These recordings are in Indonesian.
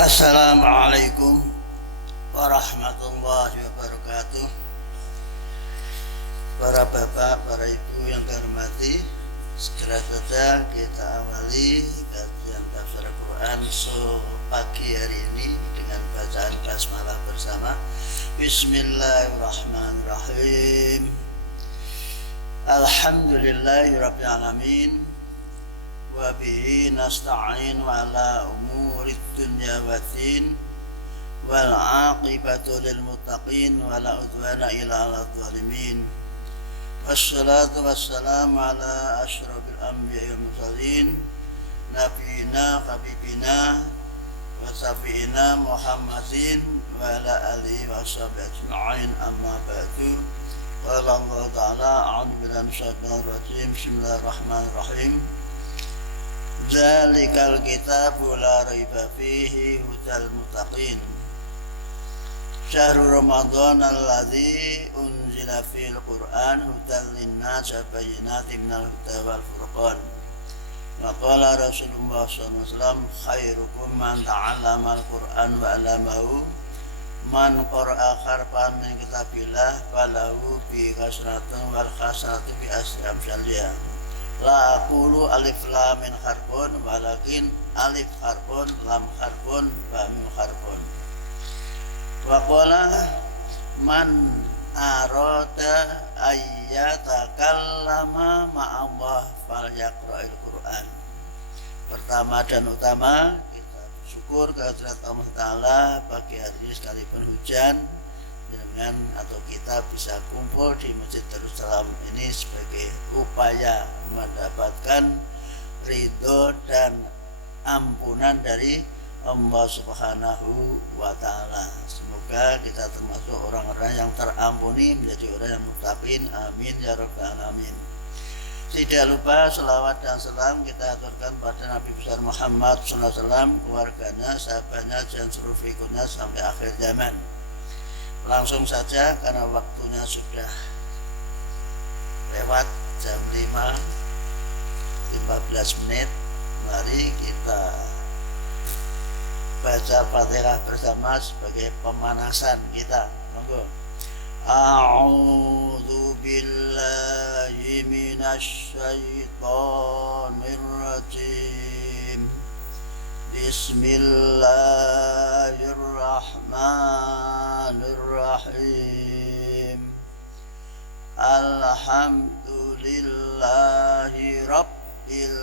Assalamualaikum warahmatullahi wabarakatuh. Para bapak, para ibu yang kami hormati, segera saja kita awali kajian tafsir Al-Quran pagi hari ini dengan bacaan basmalah bersama. Bismillahirrahmanirrahim. Alhamdulillahirabbil alamin. Wa bihi nasta'in ala umurid dunya waddin wal 'aqibatu lil muttaqin wa la udwana illa 'alal zalimin. Wassalatu wassalamu ala asyrafil anbiya'i wal mursalin nabiyina habibina wa safiina Muhammadin wa ala alihi wa sahbihi ajma'in, amma ba'du. Qala Allah ta'ala a'udzu billahi minasyaitonir rajim. Bismillahirrahmanirrahim. Dzalikal kitabu la raiba fihi hudal muttaqin. Syahrul Ramadan alladzi unzila fil Qur'an hudal linnas wa bayyinatin minal huda wal furqan. Wa qala Rasulullah sallallahu alaihi wasallam khairukum man ta'allama al-Qur'an wa 'allamahu man qara'a harfan min kitabillah falahu bi hasratun wal hasanatu bi asri amsalha. La aqulu alif lam min harfun walakin alif harfun lam harfun wa mim harfun. Wa qala man arada ayyatakallama ma'allah falyaqra'il Qur'an. Pertama dan utama kita bersyukur kehadirat Allah Ta'ala pagi hari ini sekalipun hujan dengan atau kita bisa kumpul di Masjid Darussalam ini sebagai upaya mendapatkan ridho dan ampunan dari Allah Subhanahu wa Ta'ala. Semoga kita termasuk orang-orang yang terampuni, menjadi orang yang muttaqin. Amin ya rabbal alamin. Tidak lupa selawat dan salam kita aturkan pada Nabi besar Muhammad SAW, keluarganya, sahabatnya, dan seluruh pengikutnya sampai akhir zaman. Langsung saja karena waktunya sudah lewat jam 5:15. Mari kita baca Fatihah bersama sebagai pemanasan kita. Monggo. A'udzu billahi minasy syaithanir rajim. Bismillahirrahmanirrahim. Alhamdulillahi rabbil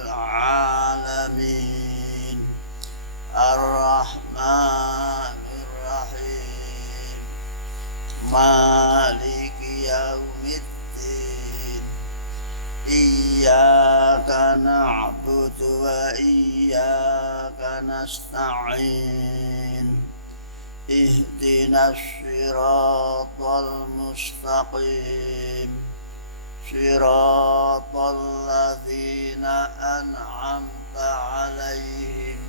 alamin. Ar-Rahmanir Rahim. Maliki yaumiddin. Iyyaka na'budu wa iyyaka nasta'in. Ihdinas siratal mustaqim. Siratal ladzina an'amta 'alaihim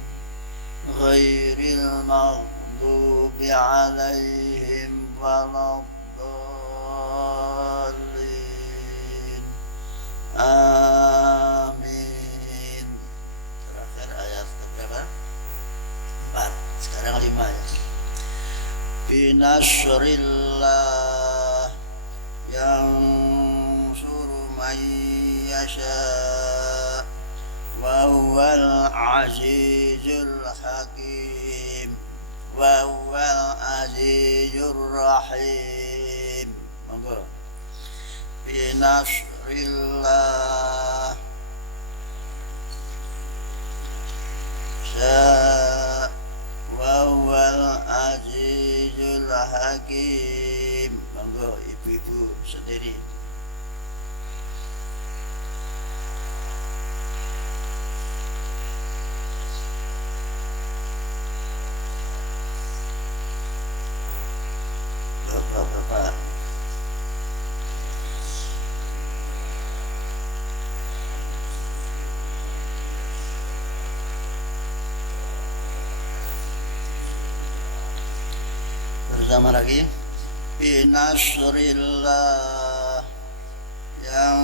ghairil maghdubi 'alaihim waladdallin. Amin. Terakhir ayat berapa? 4. Sekarang 5 ya. Binasrillah yang suruh may yasha wa huwal azizul hakim wa huwal azizur rahim. Monggo. Binasrillah wa huwal azizul hakim. Monggo ibu-ibu sendiri. Bapak-bapak. Bersama lagi. Binasrillah yang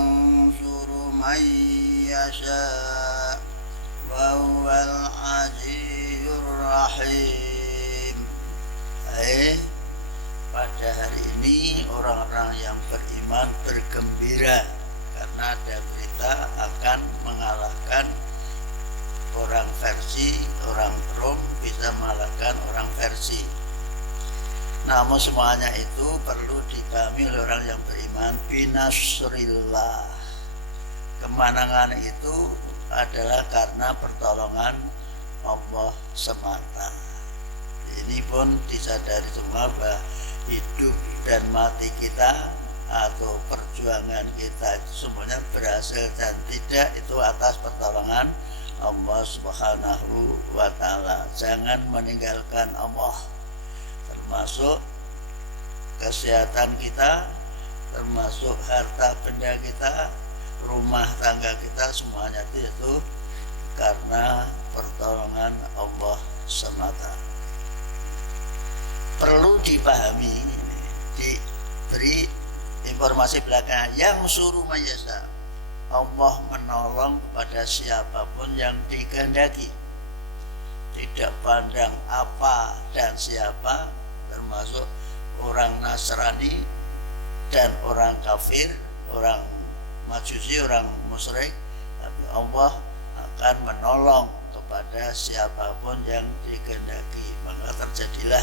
suruh may yasha wa huwal azizur rahim. namun semuanya itu perlu dipahami oleh orang yang beriman. Binasrillah, kemenangan itu adalah karena pertolongan Allah semata. Ini pun disadari semua bahwa hidup dan mati kita atau perjuangan kita itu semuanya berhasil dan tidak itu atas pertolongan Allah Subhanahu wa ta'ala. Jangan meninggalkan Allah, termasuk kesehatan kita, termasuk harta benda kita, rumah tangga kita, semuanya itu karena pertolongan Allah semata. Perlu dipahami, diberi informasi belakang, yang suruh mayasa, Allah menolong kepada siapapun yang dikehendaki, tidak pandang apa dan siapa, termasuk orang Nasrani dan orang kafir, orang Majusi, orang musyrik, tapi Allah akan menolong kepada siapapun yang dikehendaki. Maka terjadilah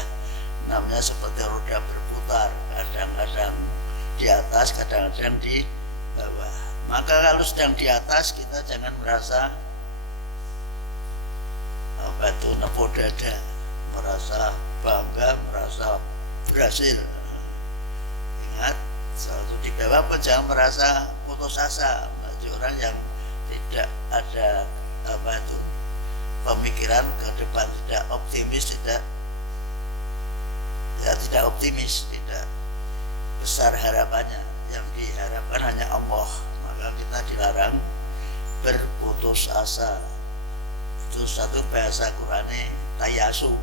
namanya seperti roda berputar, kadang-kadang di atas, kadang-kadang di bawah. Maka kalau sedang di atas, kita jangan merasa apa itu nepuk dada, merasa bangga, merasa berhasil. Ingat, selalu di bawah pun jangan merasa putus asa. Bagi orang yang tidak ada apa itu pemikiran ke depan, tidak optimis, tidak optimis, tidak besar harapannya. Yang diharapkan hanya Allah. Maka kita dilarang berputus asa. Itu satu bahasa Qur'ane tayasu.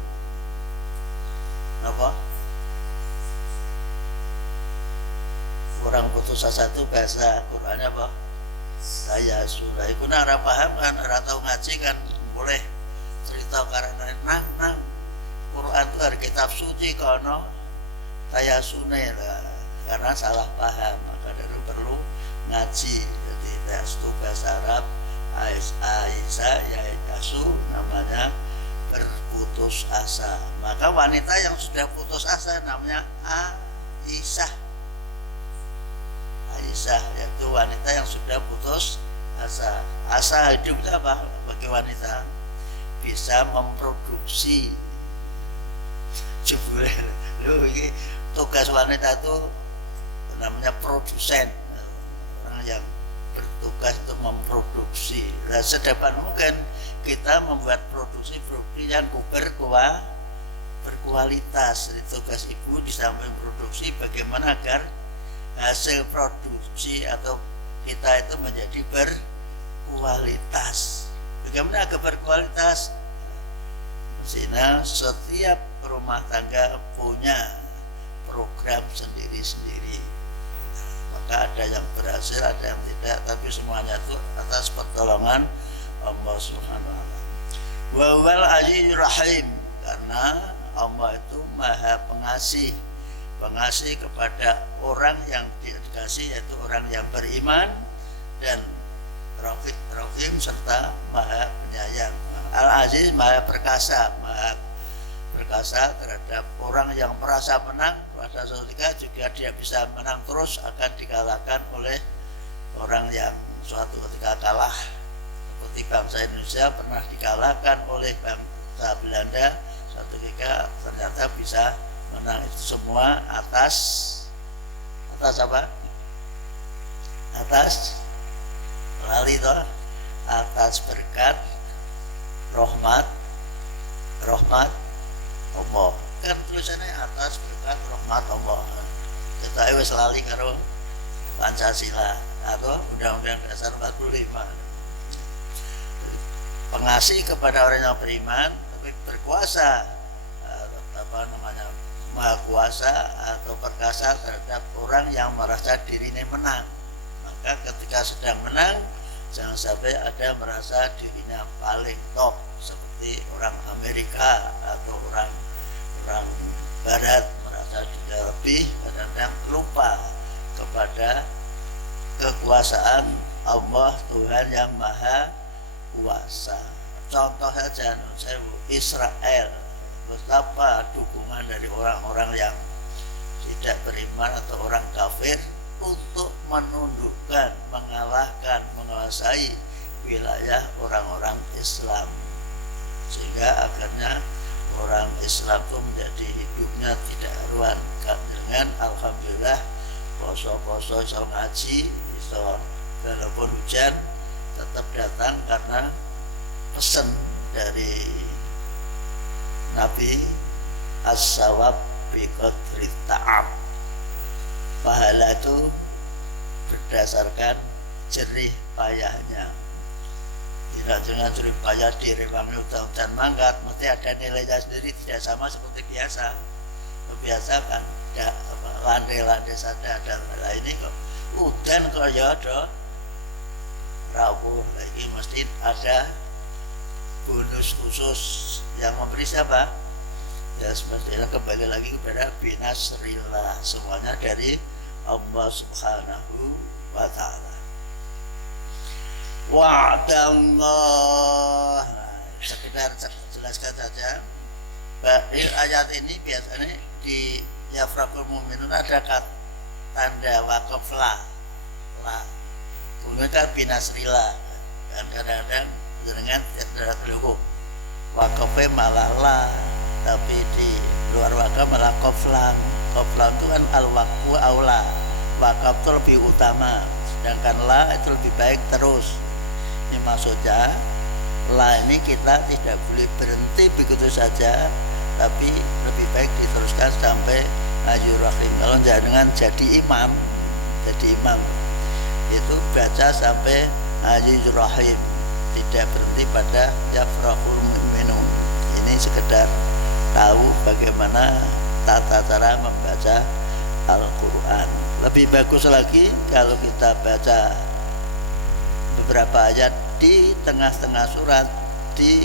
Apa? Orang putus asa itu bahasa Qur'annya apa? Tayasu. Lah iku nek ora paham kan, ora tau ngaji kan, boleh cerita karena nang Quran itu hari kitab suci kono tayasune lah, karena salah paham. Maka dulu perlu ngaji. Jadi tes itu bahasa Arab, Aisyah ya yasu, namanya berputus asa. Maka wanita yang sudah putus asa namanya Aisyah. Aisyah yaitu wanita yang sudah putus asa. Asa hidup itu apa bagi wanita? Bisa memproduksi. Jebule lho iki tugas wanita itu namanya produsen, orang yang bertugas untuk memproduksi. Nah, sedapat mungkin kita membuat produksi yang berkualitas. Jadi tugas ibu di samping produksi, bagaimana agar hasil produksi atau kita itu menjadi berkualitas. Bagaimana agar berkualitas? Mestinya setiap rumah tangga punya program sendiri-sendiri. Maka ada yang berhasil, ada yang tidak, tapi semuanya itu atas pertolongan Allah Subhanahu wa ta'ala. Wa huwal Azizzur Rahim, karena Allah itu Maha Pengasih. Pengasih kepada orang yang dikasih, yaitu orang yang beriman, dan Rahim serta Maha Penyayang. Al-Aziz Maha Perkasa, Maha Perkasa terhadap orang yang merasa menang pada suatu ketika juga dia bisa menang terus, akan dikalahkan oleh orang yang suatu ketika kalah. Seperti bangsa Indonesia pernah dikalahkan oleh bangsa Belanda, suatu ketika ternyata bisa menang. Itu semua atas apa? Atas lali toh, atas berkat rahmat Allah. Kan tulisannya atas berkat rahmat Allah. Kita wis lali karo Pancasila atau Undang-Undang Dasar 45. Pengasih kepada orang yang beriman, tapi berkuasa, apa namanya, maha kuasa atau perkasa terhadap orang yang merasa dirinya menang. Maka ketika sedang menang, jangan sampai ada merasa dirinya paling top seperti orang Amerika atau orang Barat merasa dirinya lebih, kadang-kadang lupa kepada kekuasaan Allah Tuhan yang Maha Kuasa. Contoh saja Israel, betapa dukungan dari orang-orang yang tidak beriman atau orang kafir untuk menundukkan, mengalahkan, menguasai wilayah orang-orang Islam, sehingga akhirnya orang Islam itu menjadi hidupnya tidak karuan. Dengan alhamdulillah poso-poso iso ngaji, iso walaupun hujan tetap datang karena pesan dari Nabi, as-sawab bi qadri ta'ab. Pahala itu berdasarkan jerih payahnya. Tidak dengan jerih payah direwangi hutan mangkat, mesti ada nilainya sendiri, tidak sama seperti biasa. Biasa kan ada landai-landai saja, ada ini kok udan kok ya ada rawuh lagi, mesti ada bonus khusus yang memberi siapa? Ya semestinya kembali lagi kepada binasrillah, semuanya dari Allah Subhanahu wa ta'ala. Wa'adallah, sekedar jelaskan saja. Di ayat ini biasanya di yafraqul mu'minun ada tanda waqaf la, kemudian kan binasrillah, dan kadang-kadang dengan tanda keluh waqafnya malah la, tapi di luar waqaf malah qaflan. Qaflan itu kan al-waqfu aula, waqaf itu lebih utama, sedangkan la itu lebih baik terus. Ini maksudnya la ini kita tidak boleh berhenti begitu saja, tapi lebih baik diteruskan sampai ajur rahim. Kalau jangan jadi imam itu baca sampai ajur rahim, tidak berhenti pada yafrahul mu'minun. Ini sekedar tahu bagaimana tata cara membaca Al-Quran. Lebih bagus lagi kalau kita baca beberapa ayat di tengah-tengah surat. Di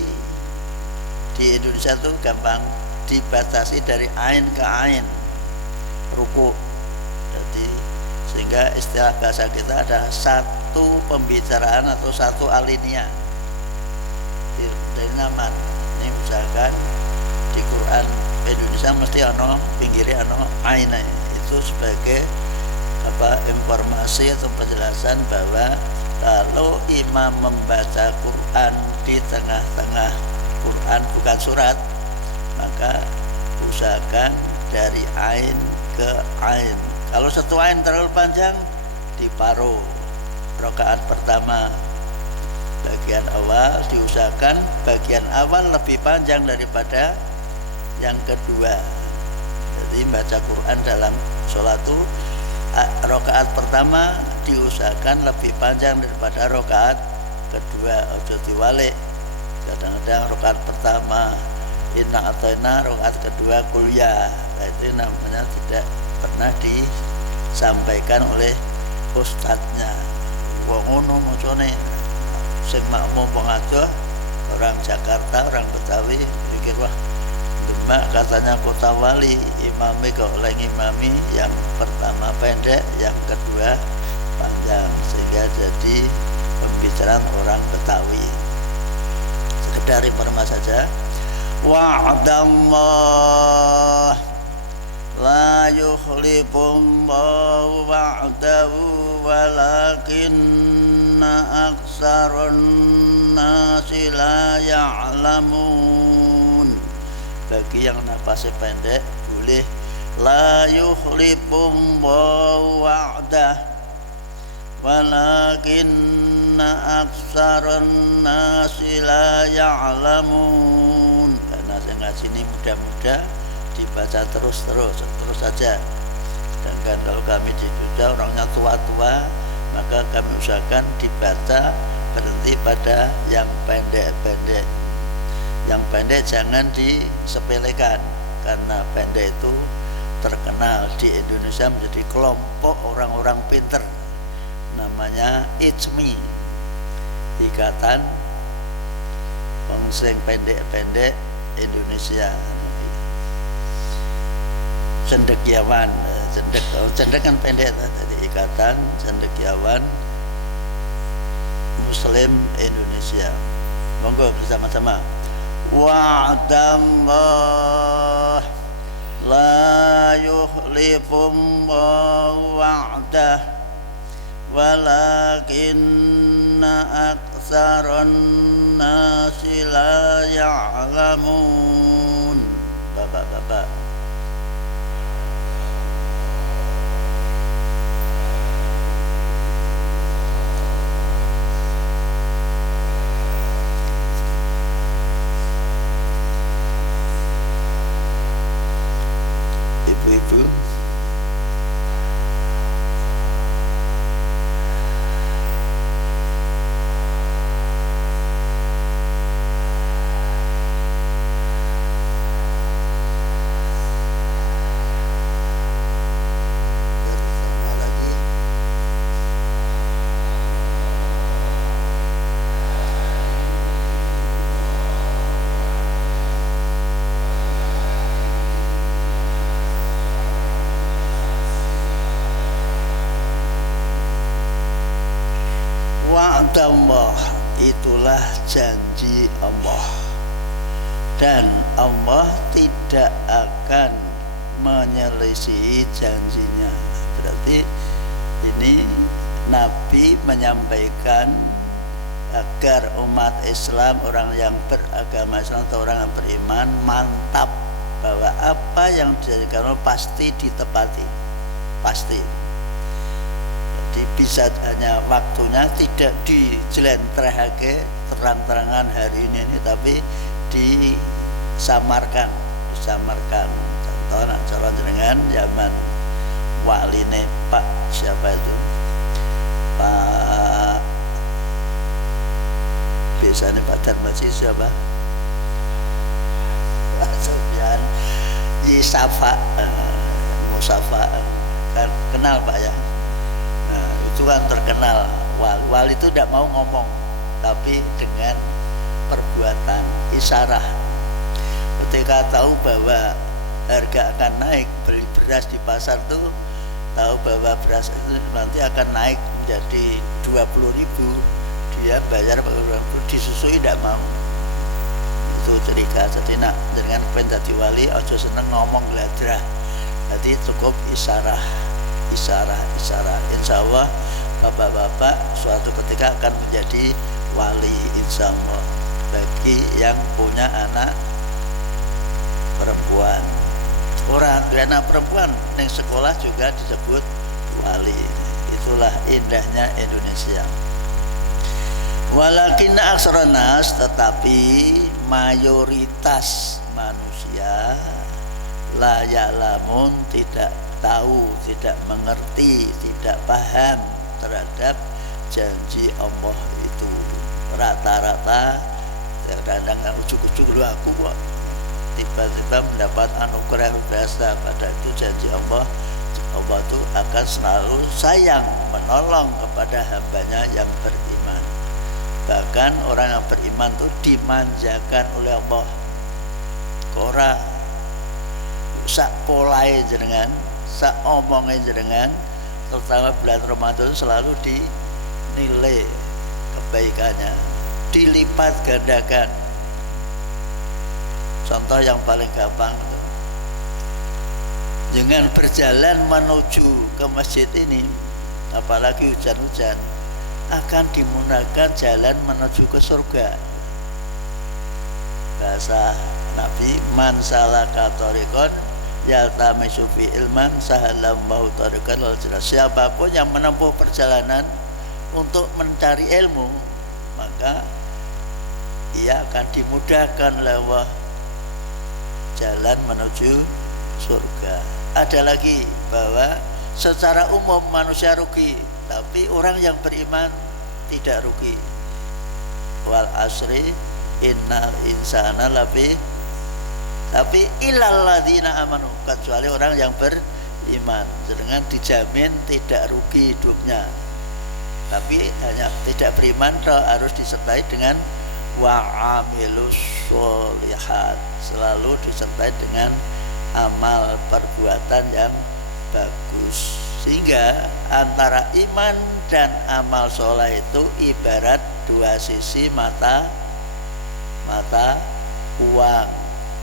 Indonesia itu gampang dibatasi dari ain ke ain, ruku. Jadi sehingga istilah bahasa kita ada satu pembicaraan atau satu alinea dari nama. Ini misalkan di Quran Indonesia mesti ono pinggirnya ono ain, itu sebagai informasi atau penjelasan bahwa kalau imam membaca Quran di tengah-tengah Quran bukan surat, maka usahakan dari ain ke ain. Kalau satu ain terlalu panjang, diparuh. Rakaat pertama bagian awal diusahakan bagian awal lebih panjang daripada yang kedua. Jadi baca Quran dalam sholat itu rakaat pertama diusahakan lebih panjang daripada rakaat kedua. Ojo diwalik. Kadang-kadang rakaat pertama inna atau inna, rakaat kedua kuliah. Nah, itu namanya tidak pernah disampaikan oleh ustadznya. Wong ngono macane sing makmum pengajar orang Jakarta, orang Betawi pikir wah Demak katanya kota wali, imami kok oleh imami yang pertama pendek, yang kedua panjang, sehingga jadi pembicaraan orang Betawi. Sekedar informasi saja. Wa'adallah la yukhlifullahu wa'dahu walakinna aksarun nasi la ya'lamun. Bagi yang napasnya pendek boleh la yukhlifullahu wa'dah walakinna aksarun nasi la ya'lamun. Karena saya ngaji ini mudah-mudah dibaca terus saja. Sedangkan kalau kami di Jogja orangnya tua-tua, maka kami usahakan dibaca berhenti pada yang pendek-pendek. Yang pendek jangan disepelekan, karena pendek itu terkenal di Indonesia menjadi kelompok orang-orang pinter, namanya IJMI, Ikatan Pengsing Pendek-Pendek Indonesia, cendekiawan. Cendek kan pendek, jadi Ikatan Cendekiawan Muslim Indonesia. Monggo bersama-sama. Wa'adallah la yukhlifullahu wa'dah walakinna aktsaran nasi la ya'lamun. Bapak-bapak, ibu-ibu, bersama lagi. Wa'dallah, itulah janji Allah, dan Allah tidak akan menyelisihi janjinya. Berarti ini Nabi menyampaikan agar umat Islam, orang yang beragama Islam atau orang yang beriman mantap bahwa apa yang dijanjikan Allah pasti ditepati, pasti. Jadi bisa hanya waktunya tidak dijelentrehake terang-terangan hari ini, tapi disamarkan. Contoh nak calon jenengan zaman waline Pak siapa itu, Pak biasanya Pak Darmaji siapa, Pak Sofyan Yisafa Musafa, kan kenal Pak ya. Nah, itu kan terkenal. Wali itu tidak mau ngomong, tapi dengan perbuatan, isyarah. Ketika tahu bahwa harga akan naik, beli beras di pasar tuh tahu bahwa beras itu nanti akan naik menjadi 20.000, dia bayar 40.000, disusui tidak mau. Itu curiga. Jadi nak dengan pengen jadi wali ojo seneng ngomong gladrah, jadi cukup isyarah. Insya Allah bapak-bapak suatu ketika akan menjadi wali, insya Allah, bagi yang punya anak perempuan. Orang anak perempuan yang sekolah juga disebut wali. Itulah indahnya Indonesia. Walakin aksaran nas, tetapi mayoritas manusia la ya'lamun, tidak tahu, tidak mengerti, tidak paham terhadap janji Allah itu. Rata-rata kadang-kadang ujuk-ujuk lu aku kok tiba-tiba mendapat anugerah biasa, pada itu janji Allah. Allah itu akan selalu sayang menolong kepada hambanya yang beriman. Bahkan orang yang beriman itu dimanjakan oleh Allah. Kora sak polai jenengan, sak omongnya jenengan, terutama bulan Ramadan selalu dinilai kebaikannya, dilipat gandakan. Contoh yang paling gampang itu, dengan berjalan menuju ke masjid ini, apalagi hujan-hujan, akan dimudahkan jalan menuju ke surga. Bahasa Nabi, man salaka thariqan yaltamisu fi ilman sahalallahu thariqan lil jannah. Siapapun yang menempuh perjalanan untuk mencari ilmu, maka ia akan dimudahkan oleh Allah jalan menuju surga. Ada lagi bahwa secara umum manusia rugi, tapi orang yang beriman tidak rugi. Wal asri innal insana lafi, tapi illal ladzina amanu, kecuali orang yang beriman, dengan dijamin tidak rugi hidupnya. Tapi hanya tidak beriman harus disertai dengan wa'amilus sholihat, selalu disertai dengan amal perbuatan yang bagus. Sehingga antara iman dan amal soleh itu ibarat dua sisi mata uang.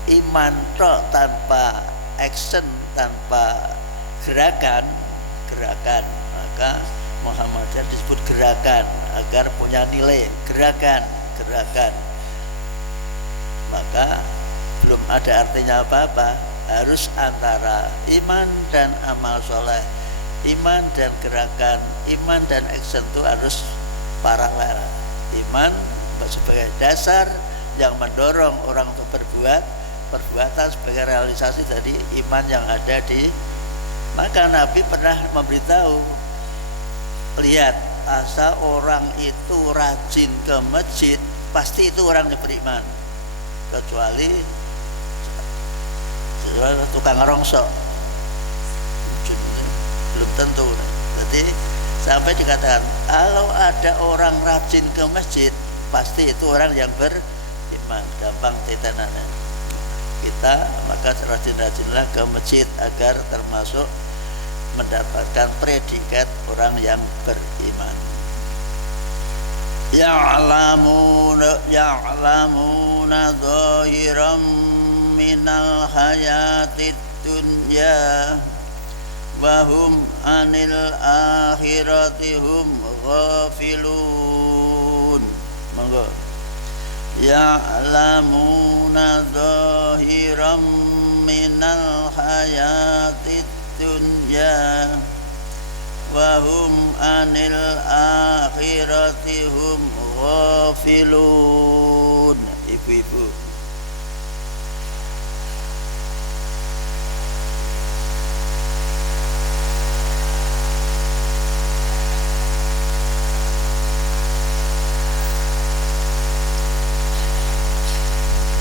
Iman tok tanpa action, tanpa gerakan, maka Muhammadiyah disebut gerakan agar punya nilai gerakan. Maka belum ada artinya apa-apa. Harus antara iman dan amal soleh, iman dan gerakan, iman dan action itu harus paralel. Iman sebagai dasar yang mendorong orang untuk berbuat, perbuatan sebagai realisasi dari iman yang ada di. Maka Nabi pernah memberitahu, lihat, asal orang itu rajin ke masjid, pasti itu orangnya beriman, kecuali tukang rongsok, belum tentu. Jadi sampai dikatakan kalau ada orang rajin ke masjid, pasti itu orang yang beriman. Gampang titenannya kita, maka rajin-rajinlah ke masjid agar termasuk mendapatkan predikat orang yang beriman. Ya'lamuna dhahiran minal hayatid dunya wa hum anil akhirati hum ghafilun. Monggo. Ya'lamuna dhahiran minal hayatid dunya wa hum anil akhirati hum ghafilun. Ibu-ibu,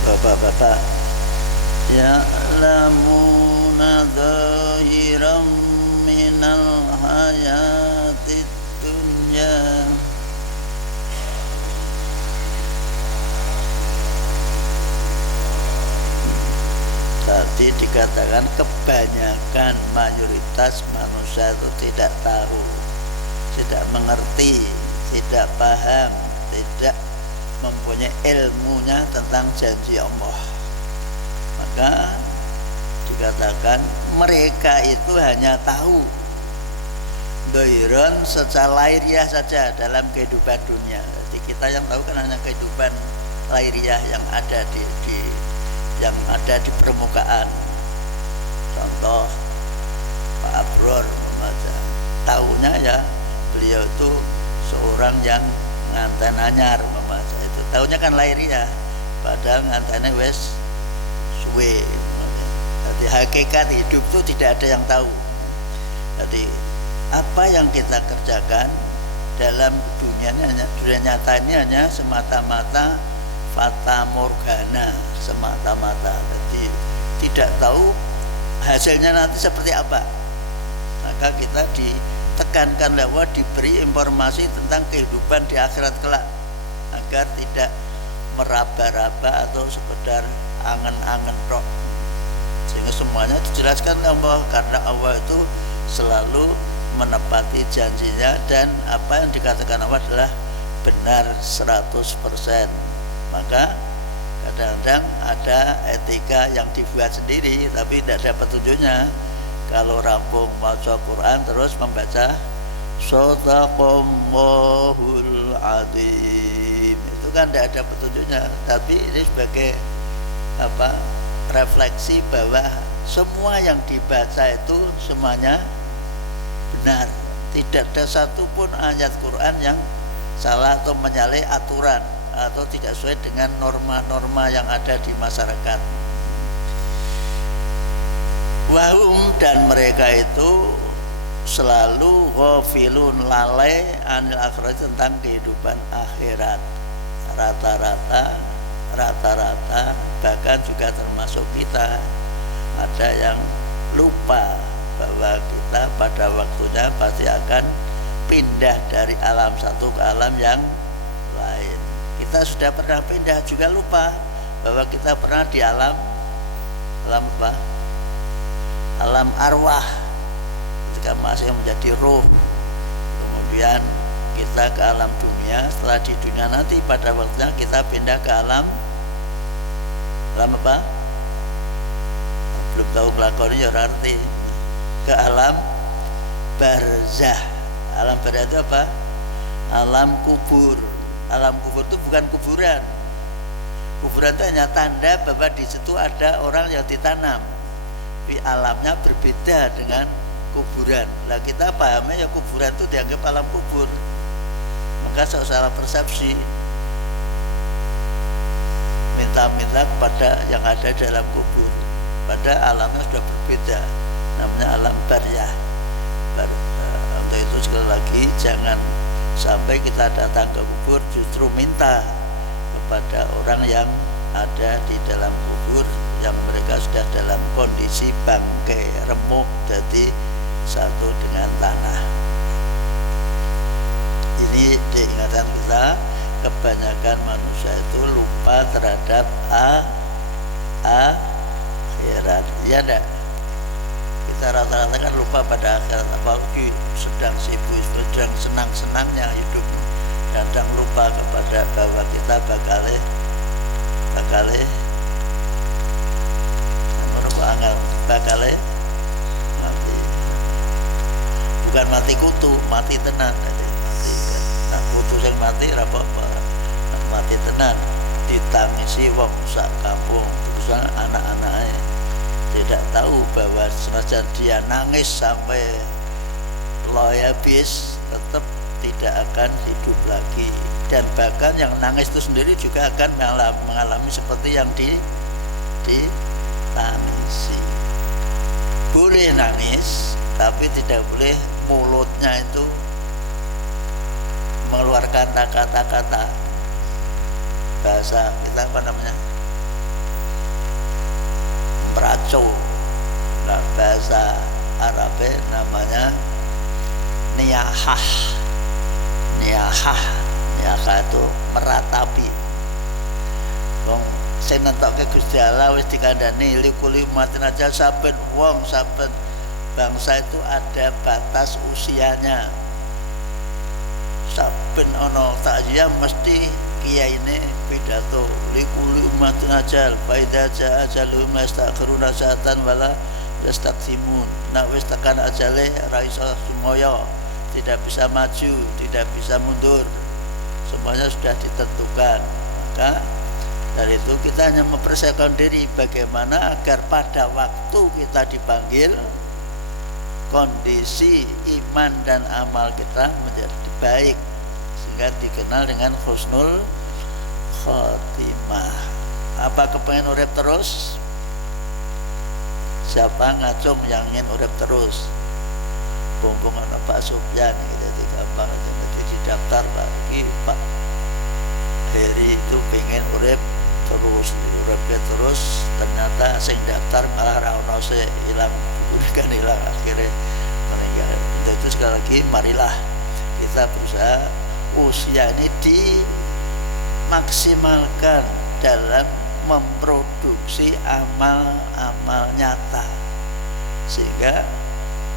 bapak-bapak, ya'lamuna dhahiran minal hayatid dunya. Tadi dikatakan kebanyakan, mayoritas manusia itu tidak tahu, tidak mengerti, tidak paham, tidak mempunyai ilmunya tentang janji Allah. Maka dikatakan mereka itu hanya tahu doiron secara lahiriah saja dalam kehidupan dunia. Jadi kita yang tahu kan hanya kehidupan lahiriah yang ada di permukaan. Contoh Pak Abror membaca, tahunya ya beliau itu seorang yang nganten anyar membaca, itu tahunya kan lahiriah, padahal ngantennya wes suwe. Jadi hakikat hidup itu tidak ada yang tahu. Jadi apa yang kita kerjakan dalam dunia nyata ini hanya semata-mata fata morgana, semata-mata. Jadi tidak tahu hasilnya nanti seperti apa. Maka kita ditekankan bahwa diberi informasi tentang kehidupan di akhirat kelak, agar tidak meraba-raba atau sekedar angen-angen tok. Sehingga semuanya dijelaskan Allah, karena Allah itu selalu menepati janjinya, dan apa yang dikatakan Allah adalah benar 100%. Maka kadang-kadang ada etika yang dibuat sendiri tapi tidak ada petunjuknya. Kalau rampung baca Quran terus membaca Shadaqallahul Adzim, itu kan tidak ada petunjuknya. Tapi ini sebagai refleksi bahwa semua yang dibaca itu semuanya benar. Tidak ada satupun ayat Quran yang salah atau menyalahi aturan atau tidak sesuai dengan norma-norma yang ada di masyarakat. Wahum, dan mereka itu selalu ghafilun, lalai anil akhirat, tentang kehidupan akhirat. Rata-rata bahkan juga termasuk kita, ada yang lupa bahwa kita pada waktunya pasti akan pindah dari alam satu ke alam yang lain. Kita sudah pernah pindah juga lupa bahwa kita pernah di alam apa? Alam arwah, ketika masih menjadi ruh. Kemudian kita ke alam dunia. Setelah di dunia nanti pada waktunya kita pindah ke alam apa? belum tahu nglakoni ya ora ngerti. Ke alam barzah. Alam barzah itu apa? Alam kubur. Alam kubur itu bukan kuburan. Kuburan itu hanya tanda bahwa di situ ada orang yang ditanam. Tapi alamnya berbeda dengan kuburan. Lah kita pahamnya ya kuburan itu dianggap alam kubur. Maka salah persepsi. Minta-minta kepada yang ada dalam kubur. Pada alamnya sudah berbeda. Namanya alam barzah. Untuk itu sekali lagi jangan sampai kita datang ke kubur justru minta kepada orang yang ada di dalam kubur yang mereka sudah dalam kondisi bangkai remuk jadi satu dengan tanah. Ini diingatkan kita, kebanyakan manusia itu lupa terhadap akhirat. Ya enggak? Kita rata-rata kan lupa pada akhirat, apalagi sedang sibuk, sedang senang-senangnya hidup dan sedang lupa kepada bahwa kita bakal mati. Bukan mati kutu, mati tenan. Mati. Nah, kutu yang mati ora apa-apa. Mati tenan ditangisi wong sak kampung, terus anak-anaknya tidak tahu bahwa senajan dia nangis sampai loya habis tetap tidak akan hidup lagi, dan bahkan yang nangis itu sendiri juga akan mengalami seperti yang ditangisi. Boleh nangis tapi tidak boleh mulutnya itu mengeluarkan kata-kata bahasa kita apa namanya meracau. Nah, bahasa Arabnya namanya niyahah. Niyahah itu meratapi. Wong sing nentokke Gusti Allah wis dikandani likuli umatin aja, saben wong saben bangsa itu ada batas usianya. Saben ana takziah mesti kiai ini pidato likuli umatin ajal faida ja ajalum lastakhiruna sa'atan wala yastaqsimun. Nek wis tekan ajale ra iso sumaya, tidak bisa maju, tidak bisa mundur, semuanya sudah ditentukan. Maka dari itu kita hanya mempersiapkan diri bagaimana agar pada waktu kita dipanggil kondisi iman dan amal kita menjadi baik sehingga dikenal dengan husnul khotimah. Apa kepengen urip terus? Siapa ngacung yang ingin urip terus? Bumbung ana Pak Sufyan gitu, gampang aja jadi daftar lagi Pak Heri itu pengen urip terus, ternyata sing daftar malah ra ono se hilang akhirnya meninggal. Itu sekali lagi marilah kita berusaha usia ini dimaksimalkan dalam memproduksi amal-amal nyata, sehingga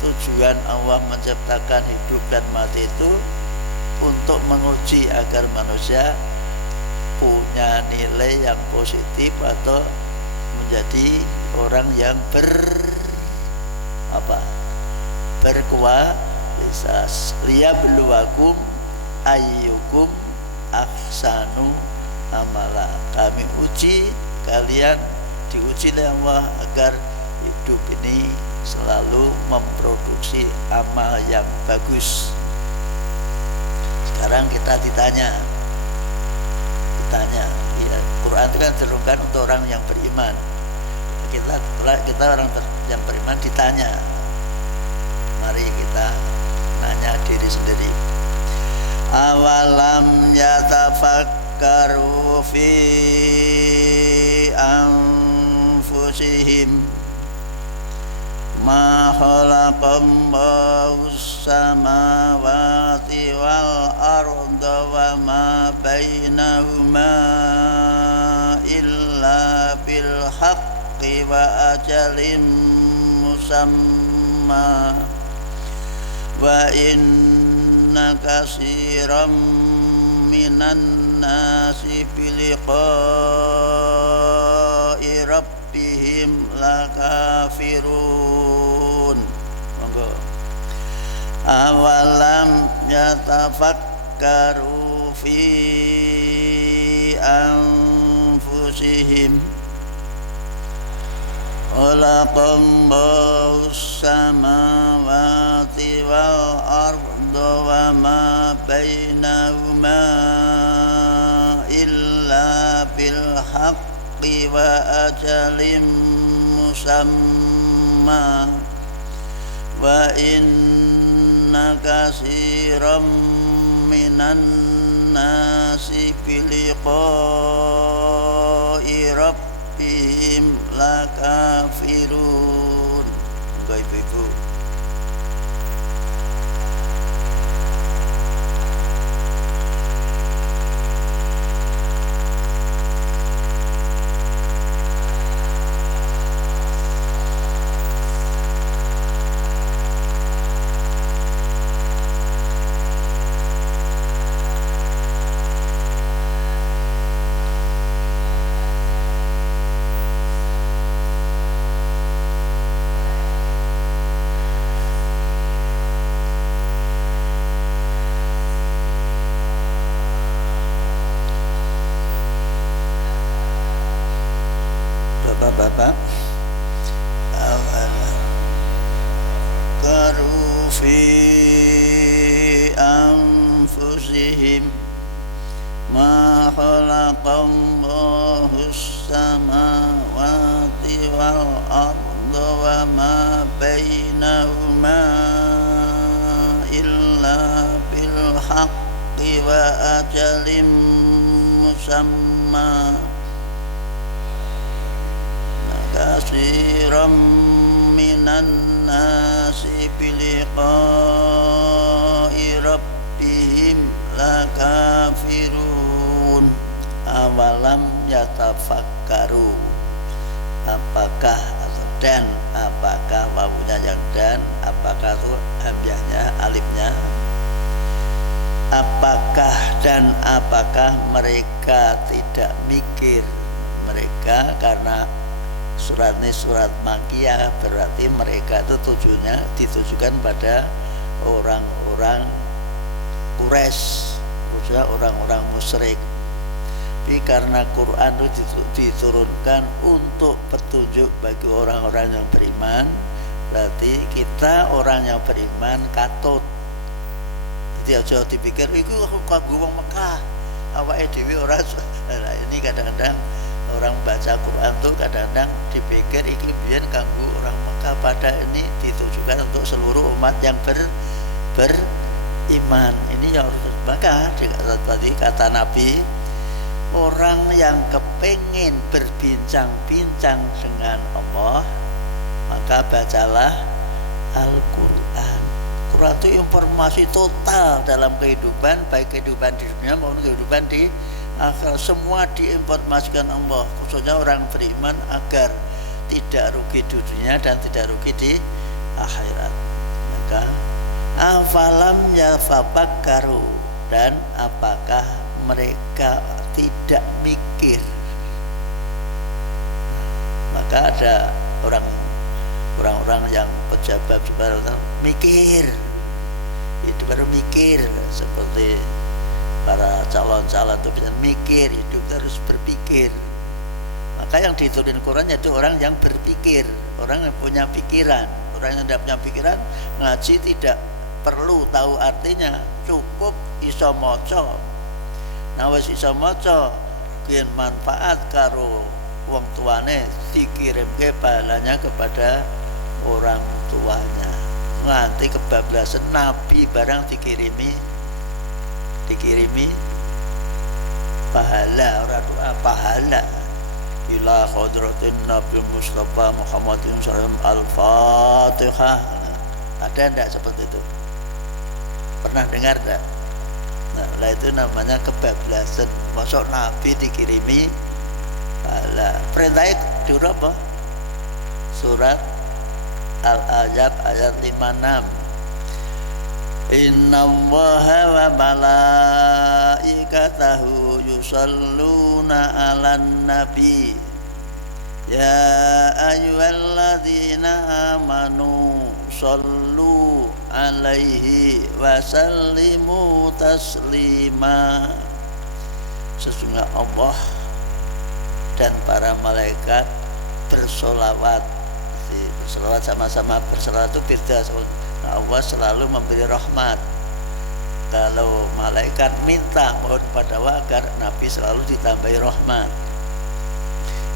tujuan Allah menciptakan hidup dan mati itu untuk menguji agar manusia punya nilai yang positif atau menjadi orang yang berkualitas. Liyabluwakum ayyukum ahsanu amala. Kami uji kalian, diuji oleh Allah agar hidup ini selalu memproduksi amal yang bagus. Sekarang kita ditanya, ya, Quran itu kan diturunkan untuk orang yang beriman. Kita orang yang beriman ditanya. Mari kita nanya diri sendiri. Awalam yatafakkaru fi anfusihim ma khalaqallahu samawati wal arda wa ma bainahuma illa bil haqqi wa ajalin musamma wa inna katsiran minan nasi bi liqa'i rabbihim lakafirun. Monggo. Awalam yatafakkaru fi anfusihim khalaqallahu samawati wal arda wa ma bainahuma illa bil haqqi wa ajalin musamma wa inna katsiran minan nasi biliqa'i rabbihim lakafirun. Ibu-ibu. Bapak-bapak, awalam karu fi anfusihim ma khalaqallahu samawati wal arda wa ma bainahuma illa bil haqqi wa ajalin musamma katsiran minan nasi biliqa'i rabbihim lakafirun. Awalam yatafakkaru, apakah atau dan apakah wawunya yang dan, apakah itu hamzahnya alifnya, apakah dan apakah mereka tidak mikir. Mereka karena surat ini surat Makkiyah, berarti mereka itu tujuannya ditujukan pada orang-orang Quraisy, khususnya orang-orang musyrik. Tapi karena Quran itu diturunkan untuk petunjuk bagi orang-orang yang beriman, berarti kita orang yang beriman katut. Jadi aja dipikir iku kanggo wong Mekah, awake dhewe ora. Nah, ini kadang-kadang orang baca Quran tuh kadang-kadang dipikir iki biyen kanggo orang Mekah, pada ini ditujukan untuk seluruh umat yang beriman. Ini yang harus maka tadi kata Nabi, orang yang kepingin berbincang-bincang dengan Allah maka bacalah Al-Quran. Quran itu informasi total dalam kehidupan, baik kehidupan di dunia maupun kehidupan di agar semua diinformasikan Allah, khususnya orang beriman agar tidak rugi di dunia dan tidak rugi di akhirat. Maka afalam yatafakkaru, dan apakah mereka tidak mikir. Maka ada orang-orang yang pejabat mikir, itu baru mikir, seperti para calon-calon itu bisa mikir, hidup harus berpikir. Maka yang diturunin Quran itu orang yang berpikir, orang yang punya pikiran. Orang yang tidak punya pikiran ngaji tidak perlu tahu artinya, cukup iso maca. Nah wis iso maca gen manfaat karo wong tuane, dikirimke pahalanya kepada orang tuanya. Nganti kebablasan Nabi barang dikirimi pahala, orang doa pahala. Ila khadratin Nabi Mustafa Muhammadin sallallahu Al-Fatihah. Ada enggak seperti itu? Pernah dengar enggak? Nah, itu namanya kebablasan. Masuk Nabi dikirimi pahala. Perintahnya surah apa? Surat Al-Ahzab ayat 56. Inna Allaha wa malaikatahu yusalluna 'alan nabi Ya ayyuhalladzina amanu sallu alaihi wasallimu taslima. Sesungguhnya Allah dan para malaikat bersolawat. Bersolawat sama-sama, bersolawat itu beda. Allah selalu memberi rahmat. Kalau malaikat minta mohon pada agar Nabi selalu ditambahi rahmat.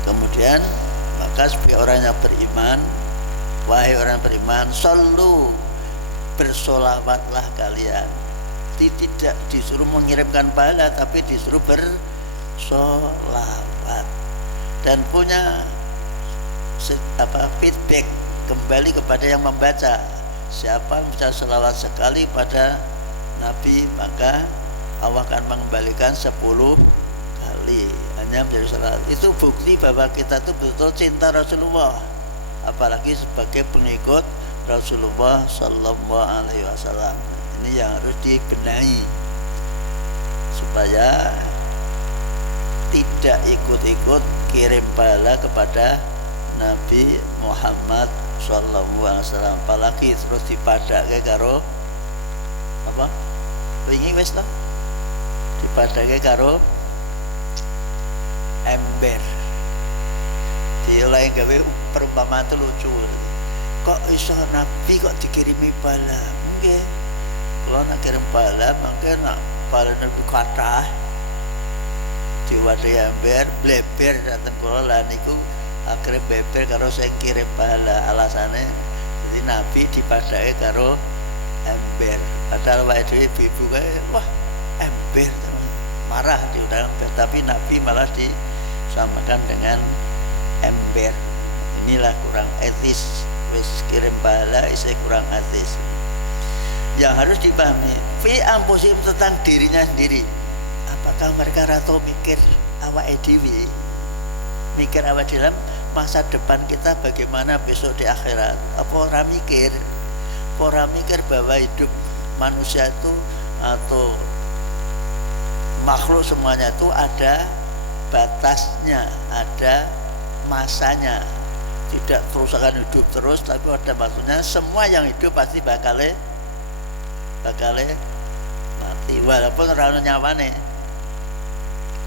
Kemudian maka sebagai orang yang beriman, wahai orang beriman, sallu, bersolawatlah kalian. Tidak disuruh mengirimkan pahala, tapi disuruh bersolawat. Dan punya feedback kembali kepada yang membaca. Siapa membaca selawat sekali pada Nabi, maka Allah akan mengembalikan 10 kali. Hanya menjadi selawat. Itu bukti bahwa kita itu betul cinta Rasulullah, apalagi sebagai pengikut Rasulullah Sallallahu Alaihi Wasallam. Ini yang harus dibenahi supaya tidak ikut-ikut kirim pahala kepada Nabi Muhammad Sallallahu Alaihi Wasallam, apalagi terus dipadake karo apa? Wingi wis ta? Dipadake karo ember. Dioleh gawe perumpamaan itu lucu. Kok iso Nabi kok dikirimi pahala? Nggih. Kalau nak kirim pahala, maka nak pahala Nabi kathah diwadahi ember, bleber dateng kula lan niku akhirnya beber karo sing kirim pahala. Alasane jadi Nabi dipadake karo ember. Padahal wae dhewe ibu kae wah ember marah diundang ember, tapi Nabi malah disamakan dengan ember. Inilah kurang etis. Wis kirim pahala isih kurang etis. Yang harus dipahami fi ampusim tentang dirinya sendiri. Apakah mereka rata mikir awake dhewe, mikir awake dalam masa depan kita bagaimana besok di akhirat? Apa ora mikir? Ora mikir bahwa hidup manusia itu atau makhluk semuanya itu ada batasnya, ada masanya. Tidak terus akan hidup terus, tapi ada maksudnya semua yang hidup pasti bakal mati walaupun ora ono nyawane.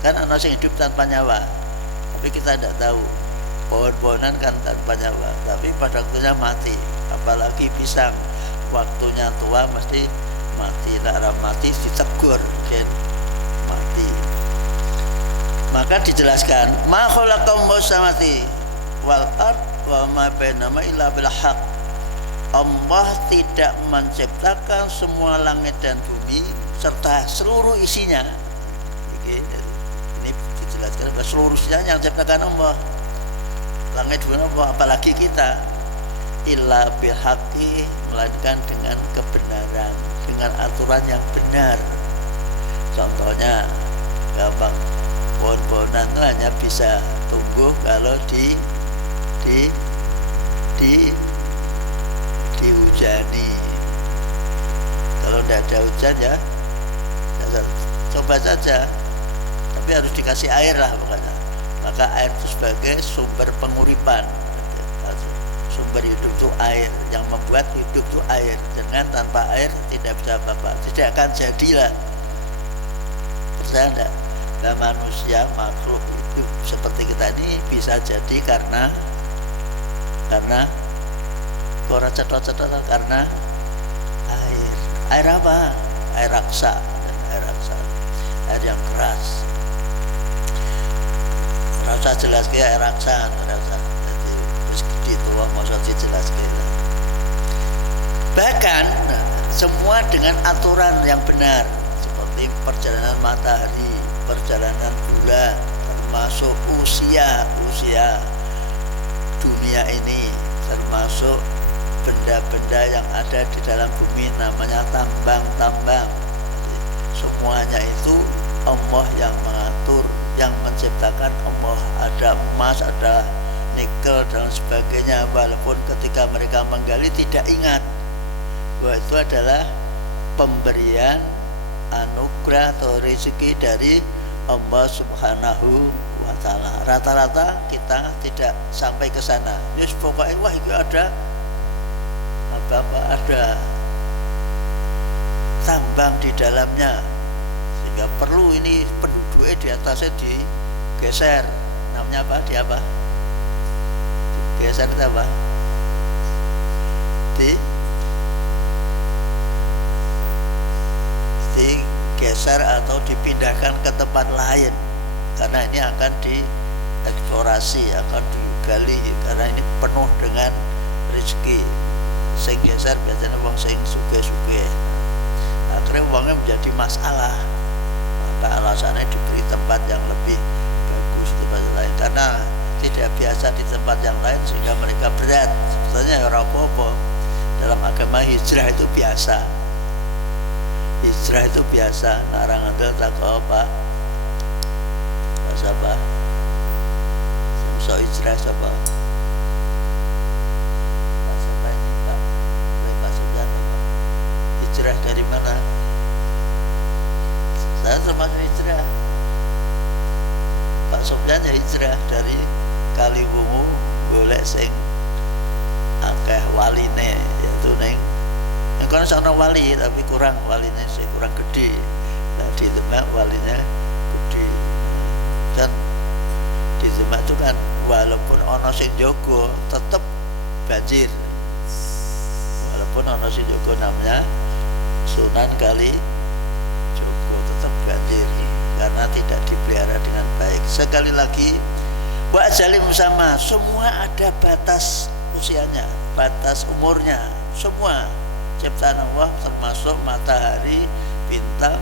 Kan ana sing hidup tanpa nyawa, tapi kita tidak tahu. Pohon-pohonan kan tanpa nyawa, tapi pada waktunya mati. Apalagi pisang, waktunya tua mesti mati. Nek mati ditegur kan mati. Maka dijelaskan ma khalaqam samawati wal ard wa ma bainahuma illa bil haqq. Allah tidak menciptakan semua langit dan bumi serta seluruh isinya. Ini dijelaskan bahwa seluruh isinya yang diciptakan Allah. Langit bumi Allah, apalagi kita. Illa bil haqqi, melainkan dengan kebenaran, dengan aturan yang benar. Contohnya gampang, pohon-pohonan itu hanya bisa tumbuh kalau dihujani. Kalau tidak ada hujan ya coba saja, tapi harus dikasih air lah pokoknya. Maka air itu sebagai sumber penguripan. Sumber hidup itu air, yang membuat hidup itu air. Dengan tanpa air tidak bisa apa-apa, tidak akan jadilah. Percaya enggak? Dan manusia makhluk hidup seperti kita ini bisa jadi karena orang cetot-cetot karena air. Air apa? Air raksa. Air yang keras. Rasa jelas ke air raksa. Jadi terus tua maksud dijelas ke. Bahkan semua dengan aturan yang benar, seperti perjalanan matahari, perjalanan bulan, termasuk usia dunia ini, termasuk benda-benda yang ada di dalam bumi, namanya tambang-tambang. Semuanya itu Allah yang mengatur, yang menciptakan Allah. Ada emas, ada nikel dan sebagainya. Walaupun ketika mereka menggali tidak ingat bahwa itu adalah pemberian anugerah atau rezeki dari Allah Subhanahu wa taala. Rata-rata kita tidak sampai ke sana. Terus pokoknya wah itu ada apa ada tambang di dalamnya, sehingga perlu ini penduduknya di atasnya digeser. Namanya apa? Geser itu apa? Digeser atau dipindahkan ke tempat lain, karena ini akan dieksplorasi, akan digali, karena ini penuh dengan rezeki. Sing geser biasanya wong sing sugih-sugih, akhirnya uangnya menjadi masalah, maka alasannya diberi tempat yang lebih bagus di tempat lain, karena tidak biasa di tempat yang lain sehingga mereka berat. Sebetulnya ora apa-apa, dalam agama hijrah itu biasa, hijrah itu biasa. Narang ada tak apa bahasa apa so hijrah siapa hijrah dari mana? Saya termasuk hijrah. Pak Sofyan ya hijrah dari Kaliwungu golek sing akeh waline, yaitu neng kan seorang wali tapi kurang waline sih, kurang gede. Nah, di Demak walinya gede. Dan di Demak itu kan walaupun ono sing jogo tetap banjir. Walaupun ono sing jogo namanya Sunan Kalijogo, tetap banjir karena tidak dipelihara dengan baik. Sekali lagi, wa ajalim sama, semua ada batas usianya, batas umurnya, semua ciptaan Allah termasuk matahari, bintang,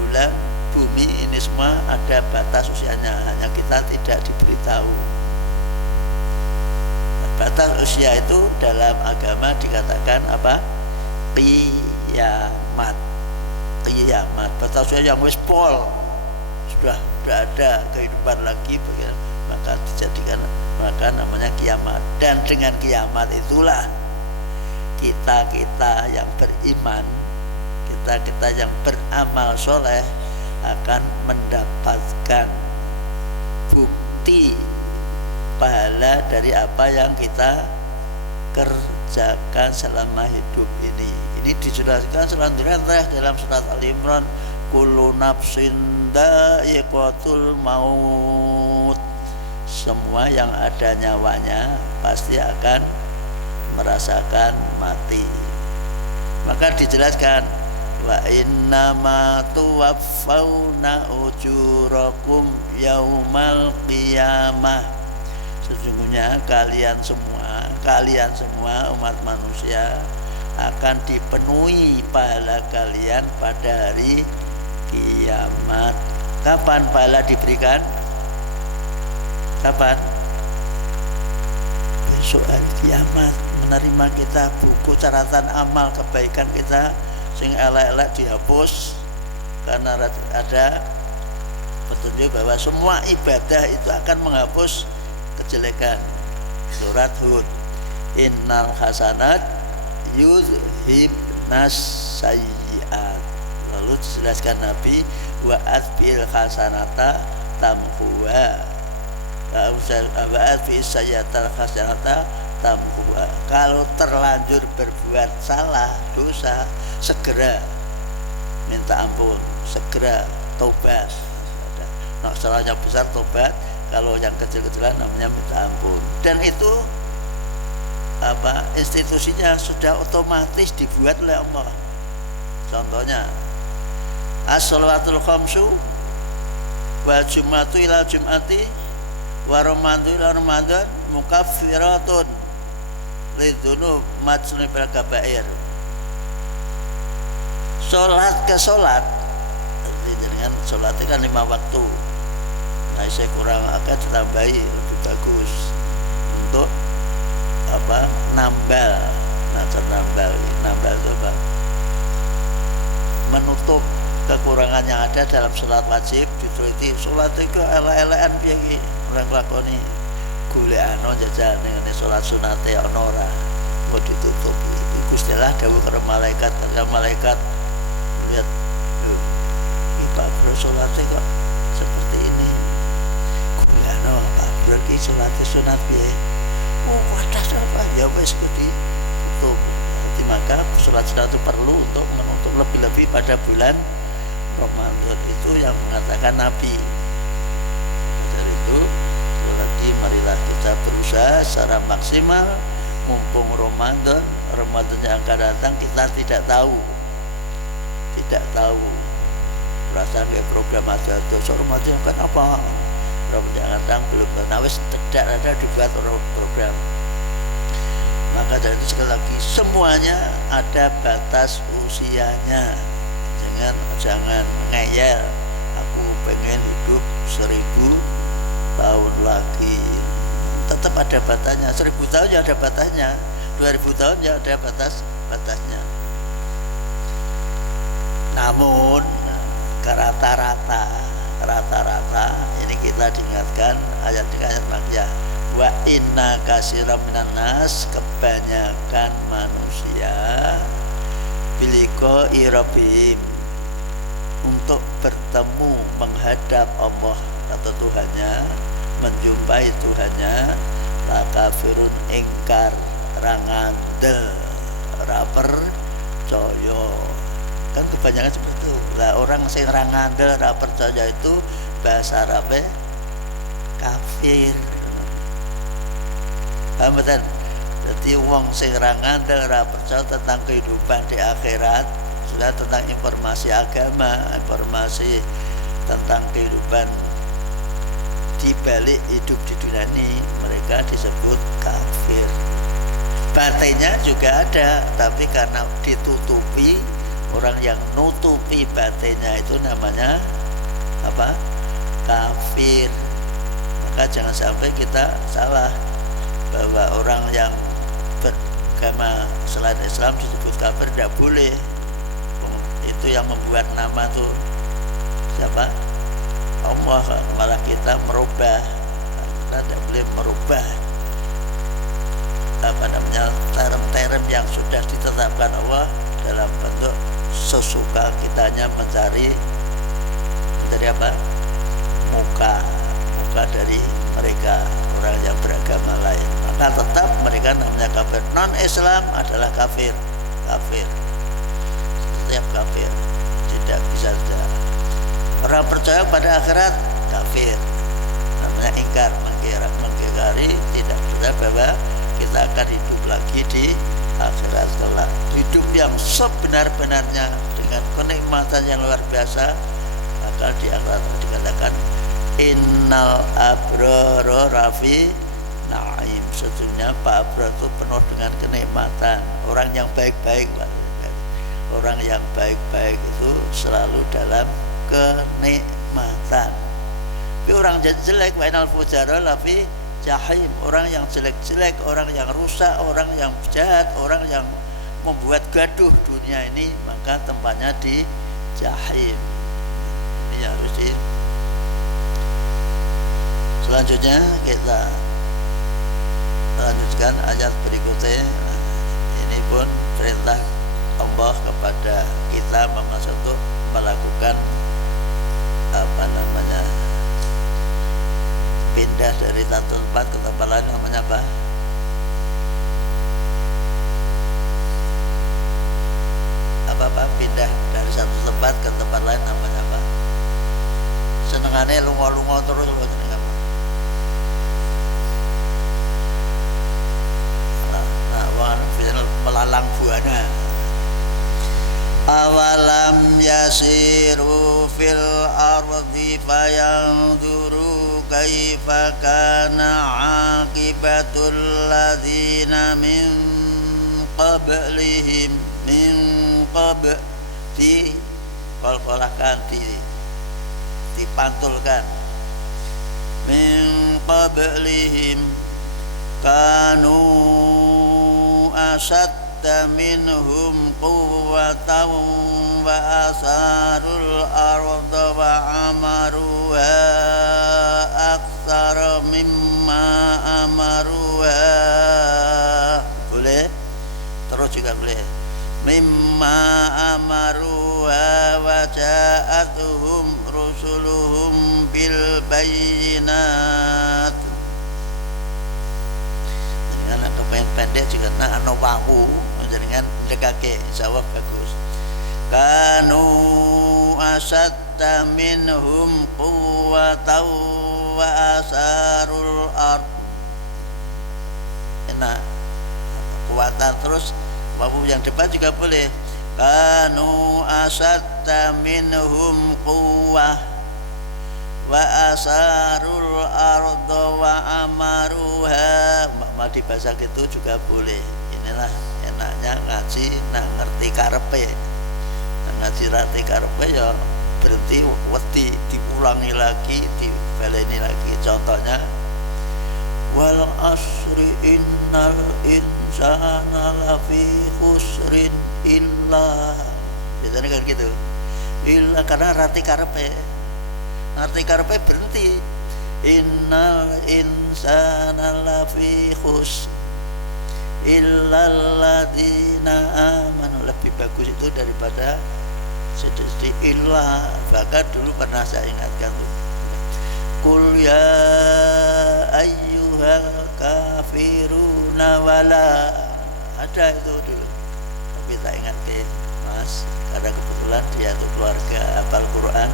bulan, bumi, ini semua ada batas usianya, hanya kita tidak diberitahu. Batas usia itu dalam agama dikatakan apa? Kiamat. Kiamat, batas usia yang wis pol, sudah tidak ada kehidupan lagi, maka dijadikan, maka namanya kiamat. Dan dengan kiamat itulah kita yang beriman, kita yang beramal soleh akan mendapatkan bukti pahala dari apa yang kita kerjakan selama hidup ini. Ini dijelaskan selanjutnya dalam surat Al-Imran, kullu nafsin dha'iqatul maut. Semua yang ada nyawanya pasti akan merasakan mati. Maka dijelaskan, wa innama tuwaffawna ujurakum yaumal qiyamah. Sesungguhnya kalian semua umat manusia akan dipenuhi pahala kalian pada hari kiamat. Kapan pahala diberikan? Kapan? Besok hari kiamat, menerima kita buku catatan amal kebaikan kita sing elek-elek dihapus, karena ada petunjuk bahwa semua ibadah itu akan menghapus kejelekan. Surat Hud, innal hasanat yudhibnas sayyiat. Lalu dijelaskan Nabi, wa atbil hasanata tamhuha, wa atbil sayyiatal hasanata tamhuha. Kalau terlanjur berbuat salah, dosa, segera minta ampun, segera tobat. Nah, salahnya besar tobat, kalau yang kecil-kecilan namanya minta ampun. Dan itu institusinya sudah otomatis dibuat oleh Allah. Contohnya as-shalawatul khamsu wa jum'atu ila jum'ati wa ramadhan ila ramadhan mukaffiratun lidzunub majtunibil kabair. Sholat ke sholat, dengan sholat itu kan 5 waktu. Nah, saya kurang akan ditambahi lebih bagus untuk nambal. Nah, nambal itu apa? Menutup kekurangan yang ada dalam sholat wajib. Diteliti sholat itu elek-elekan piye orang lakoni golek jajal ning sholat sunate ana ora kok ditutup. Iku istilah dawuh karo malaikat, karena malaikat lihat iki Pak Bro sholatnya kok seperti ini, sholat sunat piye? Oh, wadah apa? Ya wis ditutup. Jadi maka sholat sunat itu perlu untuk menutup lebih-lebih pada bulan Ramadan, itu yang mengatakan Nabi. Dari itu lagi marilah kita berusaha secara maksimal mumpung Ramadan yang akan datang kita tidak tahu perasaan kayak program aja terus Ramadan kan apa Ramadan yang datang belum nawis tidak ada dibuat program. Maka dari itu sekali lagi semuanya ada batas usianya, jangan ngeyel aku pengen hidup 1000 tahun lagi, tetap ada batasnya. 1000 tahun ya ada batasnya, 2000 tahun ya ada batasnya. Namun rata-rata ini kita diingatkan ayat Makkiyah, wa inna katsiran minan nas, kebanyakan manusia biliko irabim, untuk bertemu menghadap Allah atau Tuhannya, menjumpai Tuhannya, lakafirun ingkar rangandel raper coyo. Kan kebanyakan seperti itu lah, orang sing rangandel raper percaya itu bahasa Arabnya kafir. Paham betul? Jadi wong sing rangandel raper percaya tentang kehidupan di akhirat, sudah tentang informasi agama, informasi tentang kehidupan di balik hidup di dunia ini, mereka disebut kafir. Batinnya juga ada, tapi karena ditutupi, orang yang nutupi batinnya itu namanya apa? Kafir. Maka jangan sampai kita salah bahwa orang yang beragama selain Islam disebut kafir, tidak boleh. Itu yang membuat nama tuh siapa? Allah. Malah kita merubah, kita tidak boleh merubah term-term yang sudah ditetapkan Allah dalam bentuk sesuka kitanya mencari apa? Muka dari mereka orang yang beragama lain. Maka tetap mereka namanya kafir. Non Islam adalah kafir. Setiap kafir tidak bisa saja. Orang percaya pada akhirat kafir, namanya ingkar, mengingkari, tidak percaya bahwa kita akan hidup lagi di akhirat kelak. Hidup yang sebenar-benarnya dengan kenikmatan yang luar biasa, maka di akhirat dikatakan innal abrara rafi naim. Sesungguhnya Pak Abrar itu penuh dengan kenikmatan. Orang yang baik-baik, orang yang baik-baik itu selalu dalam kenikmatan. Tapi orang jelek, wa innal fujara lafi jahim. Orang yang jelek-jelek, orang yang rusak, orang yang jahat, orang yang membuat gaduh dunia ini, maka tempatnya di jahim. Ini harus di. Selanjutnya kita lanjutkan ayat berikutnya. Ini pun perintah Allah kepada kita memaksa untuk melakukan pindah dari satu tempat ke tempat lain, namanya apa? Pindah dari satu tempat ke tempat lain namanya apa? Senengannya lunga-lunga terus loh, jeneng apa? Melalang buana. Awalam yasiru fil ardi fayanzuru kaifa kana aqibatul ladzina min qablihim min qabl di qalqalahkan dipantulkan min qablihim kanu asadda minhum quwwatan wa asarul arda wa amaruha aktsara mimma amaruha. Boleh? Terus juga boleh. Mimma amaruha wa ja'atuhum rusuluhum bil bayyinat. mampu dengan dekake jawab bagus. Kanu asadda minhum quwwatan wa asarul ard. Enak kuatan terus mampu yang depan juga boleh. Kanu asadda minhum quwwah wa asarul arda wa amaruha. Mama di bahasa gitu juga boleh. Inilah enaknya ngaji nak ngerti karepe. Ngaji rati karepe ya berhenti wedi diulangi lagi dibaleni lagi. Contohnya wal asri innal insana lafi khusrin illa. Biasanya kan gitu. Illa karena rati karepe berhenti. Innal insana lafi khusr illal ladzina amanu. Lebih bagus itu daripada sedikit illa. Bahkan dulu pernah saya ingatkan tuh, qul ya ayyuhal kafiruna wala. Ada itu dulu, tapi tak ingatkan mas, karena kebetulan dia tuh keluarga hafal Quran.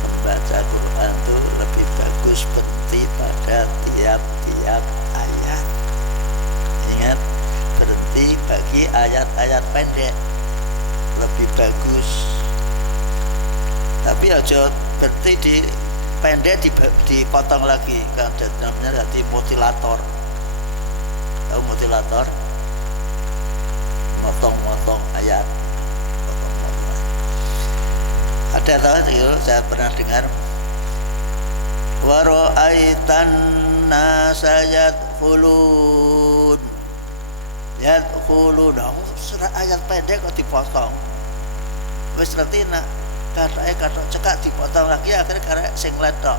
Membaca Quran itu lebih bagus berhenti pada tiap-tiap ayat. Ingat, berhenti bagi ayat-ayat pendek lebih bagus. Tapi aja berhenti di pendek dipotong lagi, kan namanya jadi mutilator. Tahu mutilator? Motong-motong ayat. Ada tahu saya pernah dengar wara'aitan nasa yadkhulun surah ayat pendek kok dipotong wis ngerti nak kata cekak dipotong lagi akhirnya karena sing letok.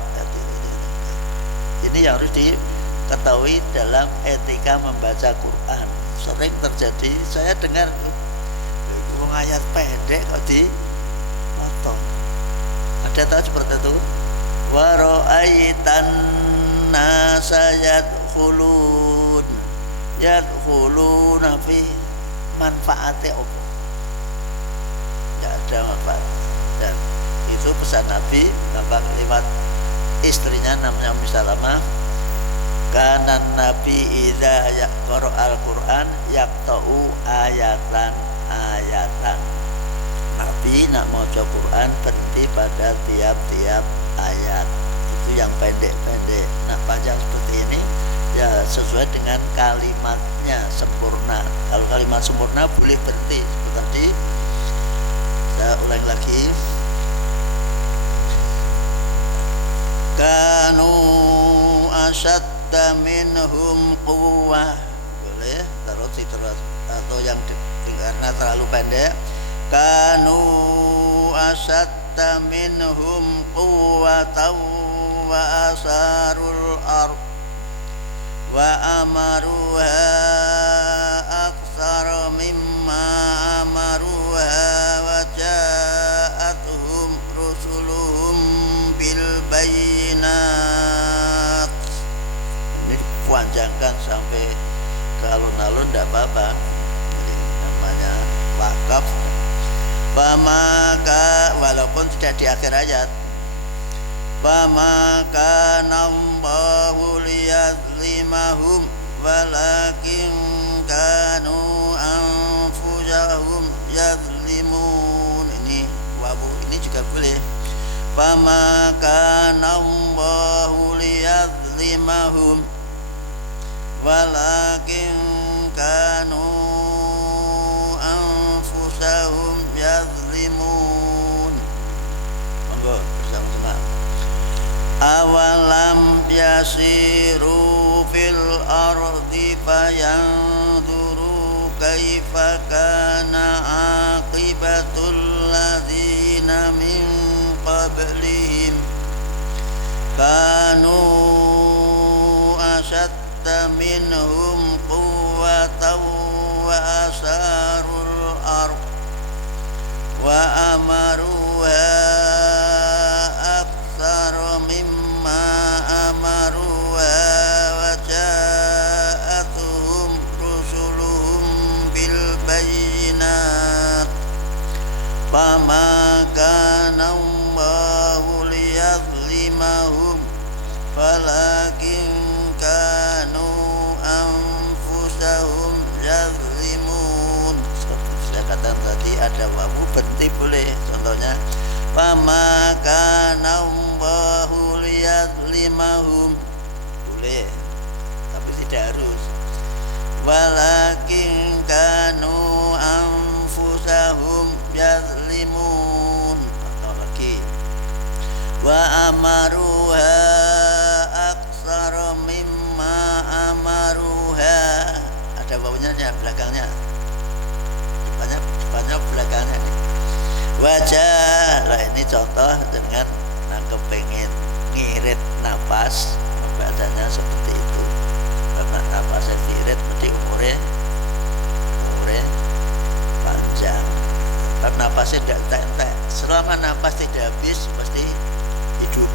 Ini yang harus diketahui dalam etika membaca Quran. Sering terjadi saya dengar ayat pendek kok dipotong. Ada tahu seperti itu? Wara'aitan nasa yadkhuluna fi manfaatnya apa? Tidak ada manfaat. Dan itu pesan Nabi, nampak kalimat istrinya namanya Ummu Salamah. Kana Nabi idza yaqra al-Qur'an yaqta'u ayatan. Nabi nak maca Quran berhenti pada tiap-tiap ayat. Itu yang pendek-pendek. Nah, panjang seperti ini ya sesuai dengan kalimatnya sempurna. Kalau kalimat sempurna boleh berhenti. Seperti tadi saya ulang lagi. Kanu asadda minhum quwwah. Boleh terus atau yang karena terlalu pendek. Kanu asadda minhum quwwatan wa asarul ard wa amaruha aktsara mimma amaruha wa ja'atuhum rusuluhum bil bayyinat. Ini dipanjangkan sampai ke alun-alun tidak apa-apa. Ini namanya wakaf. Maka walaupun sudah di akhir ayat, maka nambahu liyazlimahum walakin kanu anfusahum yazlimun. Ini wabu ini juga boleh. Maka nambahu liyazlimahum walakin kanu anfusahum yazlimun. Monggo bersama-sama. Awalam yasiru fil ardi fayanzuru kaifa kana aqibatul ladzina min qablihim kanu asadda minhum quwwatan wa asarul ard wa amaruha aktsara mimma amaruha wa ja'atuhum rusuluhum ada wawu berhenti boleh. Contohnya fama kana Allahu liyadlimahum boleh, tapi tidak harus. Walakin kanu anfusahum yazlimun. Atau lagi wa amaruha aksara mimma amaruha, ada wawunya belakangnya, banyak belakangnya nih. Wajah lah, ini contoh dengan kepengen ngirit napas, membacanya seperti itu. Karena napasnya diirit mesti umurnya panjang. Kalau napasnya tidak entek, selama napas tidak habis pasti hidup.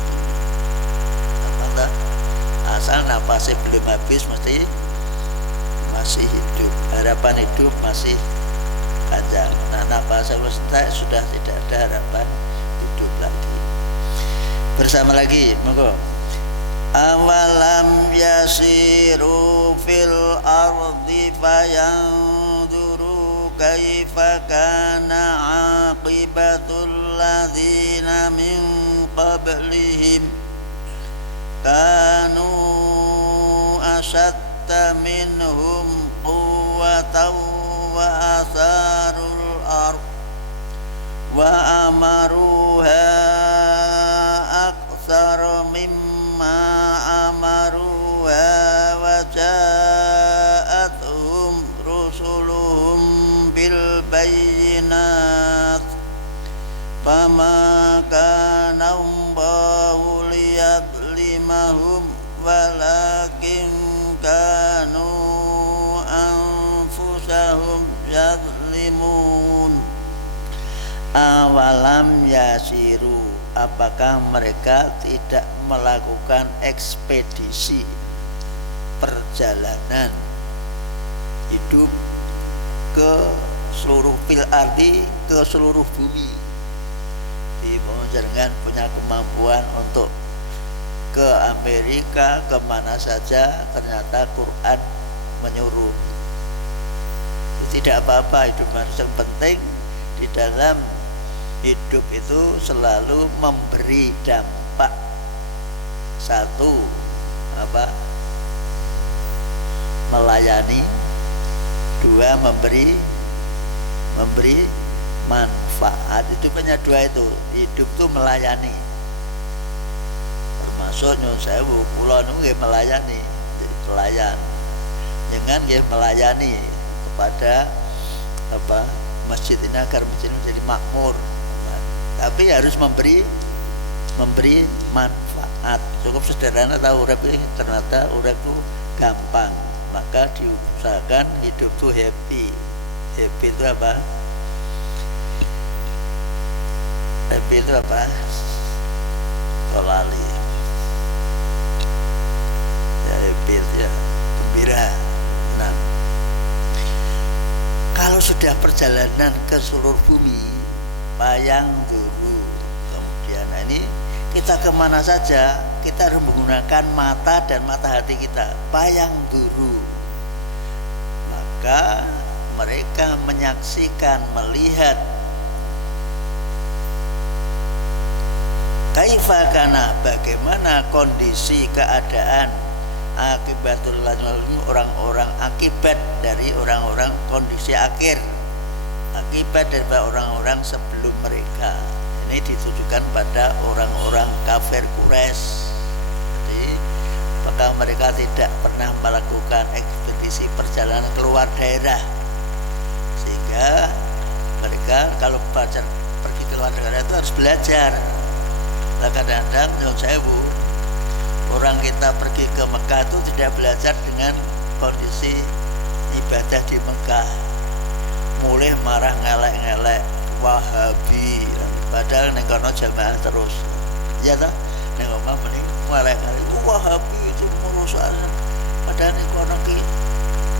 Asal napasnya belum habis mesti masih hidup, harapan hidup masih panjang. Nah, napasnya entek sudah tidak ada harapan hidup lagi. Bersama lagi, monggo. Awalam yasiru fil ardi fayanzuru kaifa kana aqibatul ladzina min qablihim kanu asadda minhum quwwatan wa atharul ard wa amaruha aktsara mimma amaruha wa ja'atuhum rusuluhum bil bayyinat fama kana Allahu liyadlimahum walakin kanu anfusahum yazlimun. Awalam yasiru, apakah mereka tidak melakukan ekspedisi perjalanan hidup ke seluruh fil ardi, ke seluruh bumi. Di jangan punya kemampuan untuk ke Amerika, kemana saja, ternyata Quran menyuruh. Tidak apa-apa, hidup manusia penting. Di dalam hidup itu selalu memberi dampak. Satu, melayani. Dua, memberi manfaat. Itu punya dua itu. Hidup itu melayani. Termasuk nyun sewu, kula niku nggih melayani, jadi pelayan. Jangan nggih melayani kepada masjid ini agar masjid ini menjadi makmur. Tapi harus memberi manfaat. Cukup sederhana tahu urip ini ternyata urip itu gampang. Maka diusahakan hidup itu happy. Happy itu apa? Happy itu apa? Tolali. Ya happy ya gembira. Nah, kalau sudah perjalanan ke seluruh bumi, bayang dulu. Kemudian ini kita kemana saja, kita harus menggunakan mata dan mata hati kita. Bayang dulu. Maka mereka menyaksikan, melihat kaifa kana, bagaimana kondisi keadaan akibatul orang-orang, akibat dari orang-orang kondisi akhir, akibat dari orang-orang sebelum mereka. Ini ditujukan pada orang-orang kafir Quraisy. Jadi apakah mereka tidak pernah melakukan ekspedisi perjalanan keluar daerah, sehingga mereka kalau pergi keluar daerah itu harus belajar. Nah, kadang-kadang nyuwun sewu, orang kita pergi ke Mekah itu tidak belajar dengan kondisi ibadah di Mekah, mulai marah ngelek-ngelek Wahabi, padahal neng kono jamaah terus, ya tak? Neng omah mending ngelek-ngelek Wahabi itu merusak, padahal neng kono ki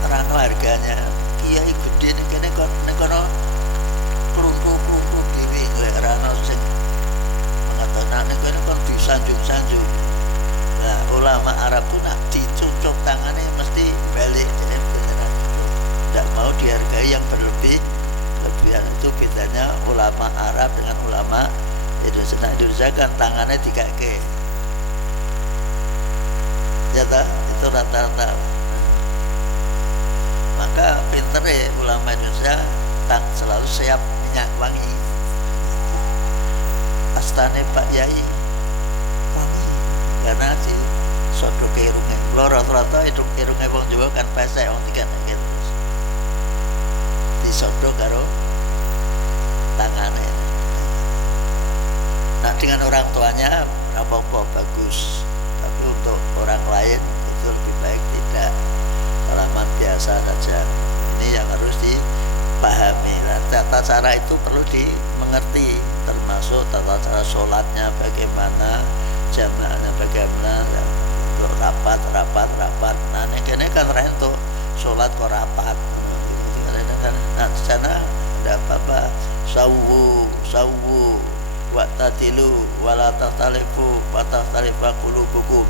rano harganya, kiai gede neng kono keruntu diri gue rano sing mengatakan neng kono kan disanjung-sanjung. Nah, ulama Arab itu nak dicucuk tangannya mesti balik, jadi beneran itu tidak mau dihargai yang berlebihan. Itu itu bedanya ulama Arab dengan ulama Indonesia. Nah, Indonesia kan tangannya dikake ya tak? Itu rata-rata. Maka pinter ya ulama Indonesia tak selalu siap minyak wangi. Astane Pak Yai wangi karena di sodok irungnya. Kalau rata-rata irungnya wong Jawa kan pesek wong tiga gitu. Di sodok karo tangannya. Nah dengan orang tuanya apa-apa bagus, tapi untuk orang lain itu lebih baik tidak, salaman biasa saja. Ini yang harus dipahami. Nah, tata cara itu perlu dimengerti, termasuk tata cara sholatnya bagaimana, jamaahnya bagaimana, untuk rapat. Nah ini kan untuk sholat kok rapat. Nah di sana ada apa-apa, sawu wa'tadilu wala tatalifu fatatalifa qulubukum.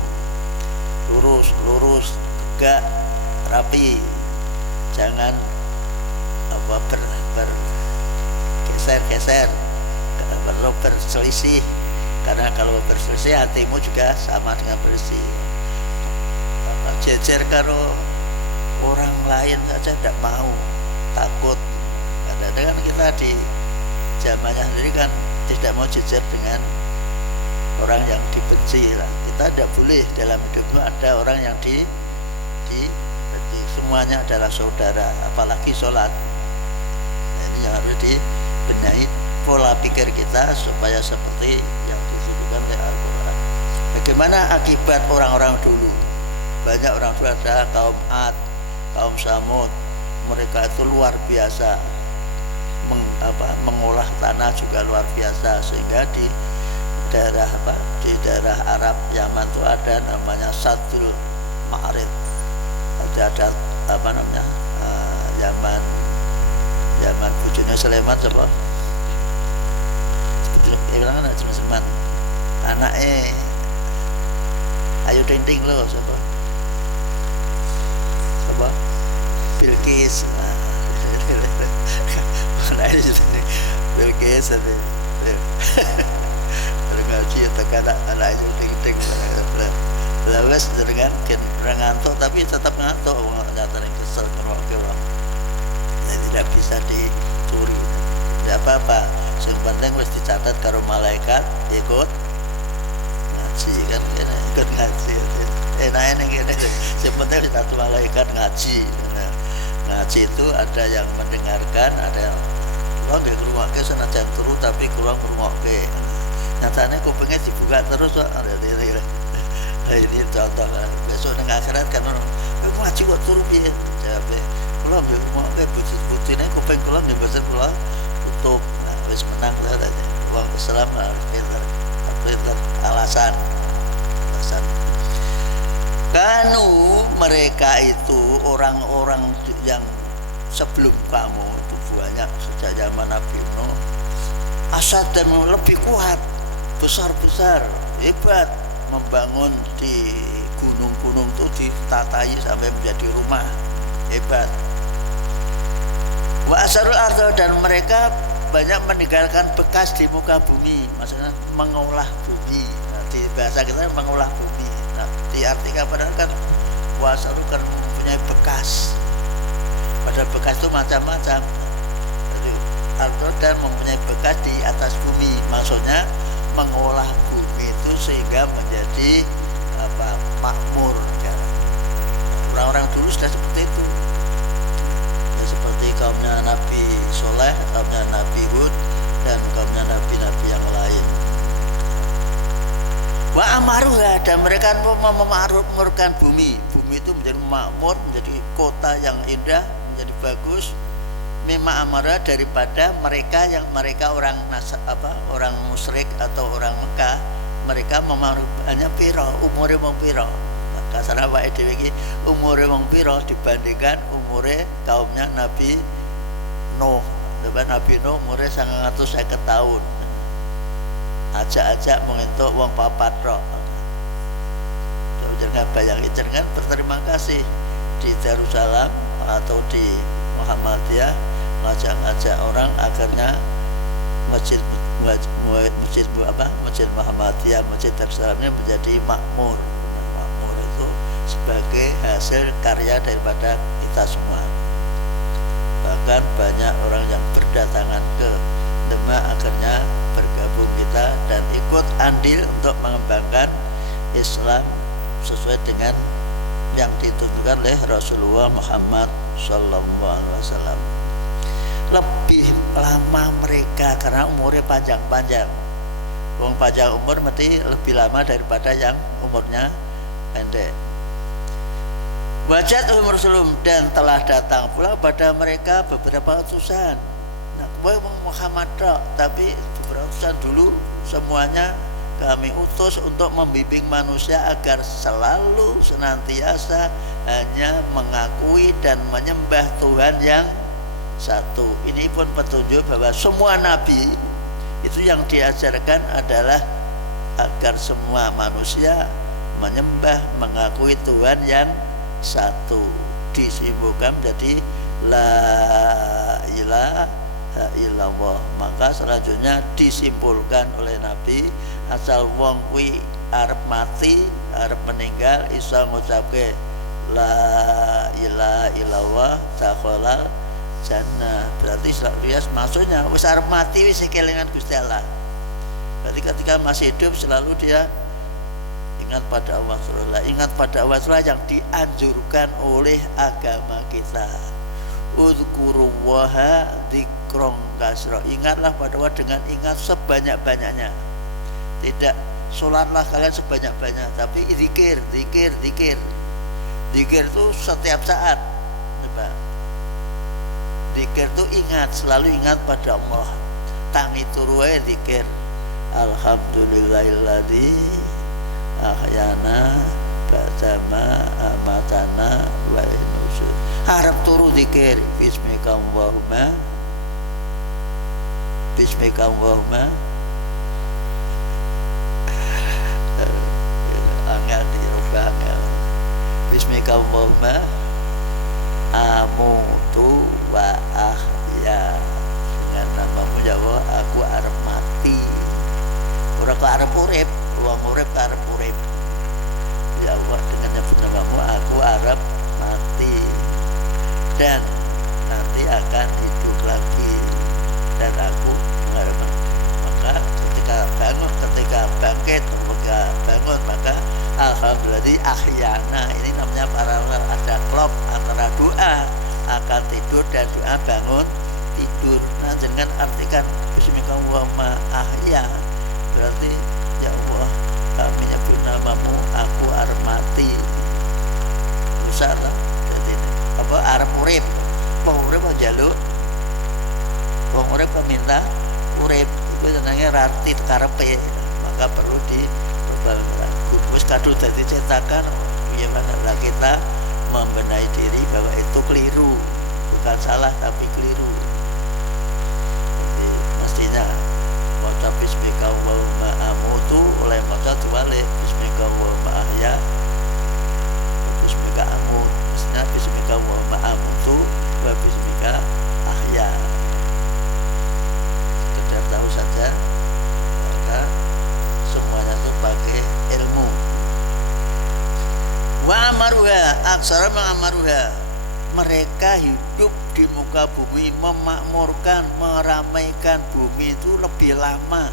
Lurus tegak rapi, jangan apa bergeser perlu berselisih, karena kalau berselisih hatimu juga sama dengan bersih. Jejer karo orang lain saja tidak mau, takut. Kadang-kadang kan kita di zamannya sendiri kan tidak mau jejer dengan orang yang dibenci lah. Kita tidak boleh dalam hidupnya ada orang yang dibenci. Semuanya adalah saudara, apalagi sholat. Nah, ini yang harus dibenahi pola pikir kita supaya seperti yang disebutkan oleh Al-Quran. Bagaimana akibat orang-orang dulu? Banyak orang dulu, ada kaum Ad, kaum Samud, mereka itu luar biasa mengolah tanah juga luar biasa, sehingga di daerah Arab Yaman itu ada namanya Sadul Ma'arib, ada Yaman bujurnya Sulaiman siapa? Bilang anak Sulaiman, anaknya Ayu Ting Ting lo siapa? Bilqis. Bilqis ada. Ngaji tekan anak Ayu Ting Ting. Lawas dengan ngantuk tapi tetap ngantuk, nyata yang kesel ngerokok. Tidak bisa dicuri. Tidak apa-apa. Yang penting harus dicatat karo malaikat ikut ngaji kan, ikut ngaji. Enak gini. Yang penting satu malaikat ngaji. Ngaji itu ada yang mendengarkan, ada yang kurang nggak ngrungokke senajan turu tapi kurang ngrungokke. Nyatanya kupingnya dibuka terus kok. Ini contoh kan. Besok nang akhirat kan ono, "Kowe ngaji kok turu piye?" Jawabe, "Kula nggih ngrungokke butine kuping kula nggih boten kula tutup." Nah, wis menang ta aja. Wong Islam harus pinter alasan. Kanu mereka itu orang-orang yang sebelum kamu itu banyak sejak zaman Nabi Nuh, asad dan lebih kuat, besar-besar, hebat, membangun di gunung-gunung itu ditatai sampai menjadi rumah, hebat. Wa asarul ardo, dan mereka banyak meninggalkan bekas di muka bumi, maksudnya mengolah bumi. Nah, di bahasa kita mengolah bumi. Nah, diartikan padahal kan wasaru kan mempunyai bekas. Padahal bekas itu macam-macam. Jadi ardo dan mempunyai bekas di atas bumi, maksudnya mengolah bumi itu sehingga menjadi makmur. Ya. Orang-orang dulu sudah seperti itu. Ya, seperti kaumnya Nabi Soleh, kaumnya Nabi Hud, dan kaumnya nabi-nabi yang lain. Wa amaruha, dan mereka memakmurkan bumi. Bumi itu menjadi makmur, menjadi kota yang indah, menjadi bagus. Mimma amaruha, daripada mereka orang orang musyrik atau orang Mekah, mereka memakmurkannya piro, umure mung piro. Maka sana awake dhewe iki umure mung piro dibandingkan umure kaumnya Nabi Nuh. Nabi Nuh umure 950 tahun. Ajak-ajak mengentuk wong papat tok. Jangan bayangin, jangan berterima kasih di Yerusalem atau di Muhammadiyah ngajak-ngajak orang akhirnya masjid masjid Muhammadiyah, masjid Darussalam ini menjadi makmur. Nah, makmur itu sebagai hasil karya daripada kita semua. Bahkan banyak orang yang berdatangan ke Demak akhirnya bergabung kita dan ikut andil untuk mengembangkan Islam sesuai dengan yang ditunjukkan oleh Rasulullah Muhammad SAW. Lebih lama mereka karena umurnya panjang-panjang. Wong panjang umur mesti lebih lama daripada yang umurnya pendek. Wajat Rasulullah dan telah datang pula pada mereka beberapa utusan. Nah, Muhammad tapi beberapa utusan dulu semuanya kami utus untuk membimbing manusia agar selalu senantiasa hanya mengakui dan menyembah Tuhan yang satu. Ini pun petunjuk bahwa semua nabi itu yang diajarkan adalah agar semua manusia menyembah, mengakui Tuhan yang satu. Disimpulkan menjadi la ilaha illallah. Maka selanjutnya disimpulkan oleh Nabi, asal wong kuwi arep mati, arep meninggal iso ngucapke la ilaha illallah dakhalal jannah. Berarti dia maksudnya wis arep mati wis kelingan Gusti Allah. Berarti ketika masih hidup selalu dia ingat pada Allah Subhanahu, ingat pada Allah yang dianjurkan oleh agama kita. Uzkurullaha dzikron kasra. Ingatlah pada Allah dengan ingat sebanyak-banyaknya. Tidak sholatlah kalian sebanyak-banyak, tapi zikir. Zikir itu setiap saat. Coba. Zikir itu ingat, selalu ingat pada Allah. Tangi turu wae zikir. Alhamdulillahilladzi ahyana ba'dama amatana wa nusur. Harap turu zikir bismika Allahumma angel dirubah angel bismika Allahumma amutu wa ahya. Dengan namamu ya Allah aku arep mati. Ora kok arep urip, wong urip arep urip. Ya Allah dengan nyebut namamu aku arep mati dan nanti akan hidup lagi dan aku mengharapkan. Maka ketika bangkit bangun maka alhamdulillah ahyana. Ini namanya paralel, ada klop antara doa akan tidur dan doa bangun tidur. Nah jangan artikan bismillahirrahmanirrahim ahya, berarti ya Allah kami nyebut namamu aku arep mati. Usah lah jadi apa arep urip. Wong urip njaluk, wong urip minta urip itu jenenge ratit karepe. Maka perlu diperbaiki. Wis kadung dadi cetakan bagaimana kita membenahi diri bahwa itu keliru, bukan salah tapi keliru. Jadi mestinya maca bismika Allahumma amutu oleh maca diwalik bismika Allahumma ahya, bismika amut. Mestinya bismika Allahumma amutu wa bismika ahya. Sekedar tahu saja, maka semuanya itu pakai ilmu. Wa amaruha aksara mengamaruha, mereka hidup di muka bumi, memakmurkan, meramaikan bumi itu lebih lama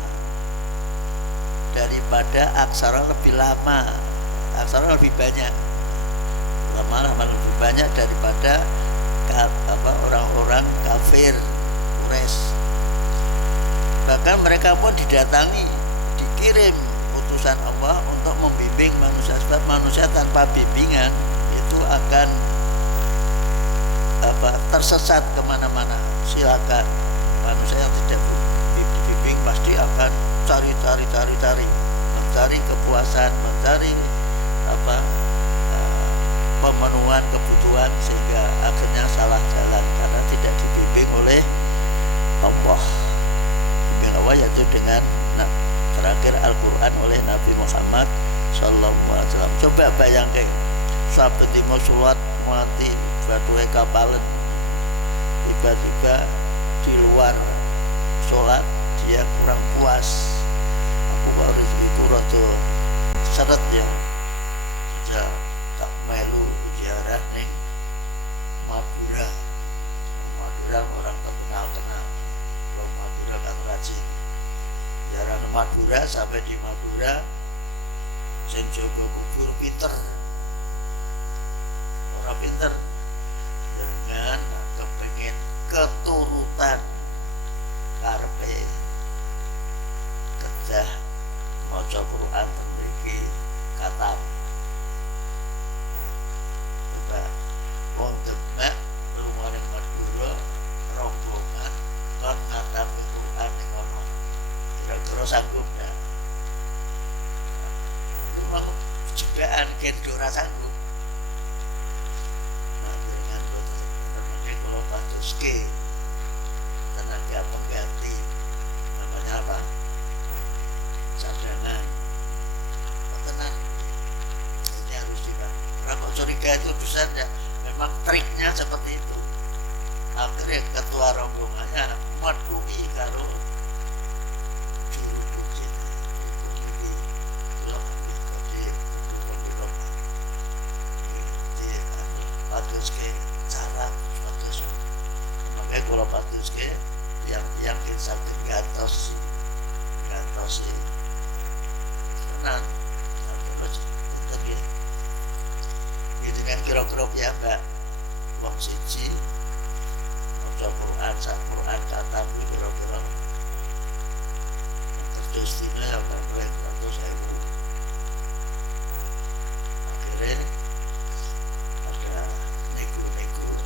daripada aksara lebih lama. Aksara lebih banyak, lama lebih banyak daripada orang-orang kafir Quraisy. Bahkan mereka pun didatangi, dikirim utusan Allah untuk membimbing manusia, sebab manusia tanpa bimbingan itu akan tersesat kemana-mana. Silakan, manusia yang tidak dibimbing pasti akan cari, mencari kepuasan, mencari pemenuhan kebutuhan, sehingga akhirnya salah jalan karena tidak dibimbing oleh Allah. Bimbing Allah yaitu dengan terakhir Al-Quran oleh Nabi Muhammad Sallallahu Alaihi Wasallam. Coba bayangkan sahabat di sholat mati batuhe kapalan tiba-tiba di luar sholat dia kurang puas, aku baru itu rada seret ya, sudah tak melu ziarah ning Madura. Madura orang terkenal kalau Madura kan rajin ziarah ke Madura. Sampai di Madura sing jaga kubur pinter, orang pinter dengan kepengen keturutan karpe kedah maca Quran mriki katam. Coba wong demek lumane Madura rombongan kon ngatapi Quran ning kono, kira-kira sanggup ya? Itu mau jebakan kendo ora sanggup. Nah, dengan betul-betul kalau patuske tenaga pengganti, namanya apa? Cadangan. Tenang, ini harus dibantu. Orang kok curiga itu dosennya, memang triknya seperti itu. Akhirnya ketua rombongannya matui karo juru kunci pemilih blok di patus ke cara patus. Makanya kalau patus ke yang kita gantos tenang. Gitu kan kira-kira ya mbak wong siji maca Quran sak Quran kata kira-kira terus dina ya mbak kowe 100.000. Akhirnya ada nego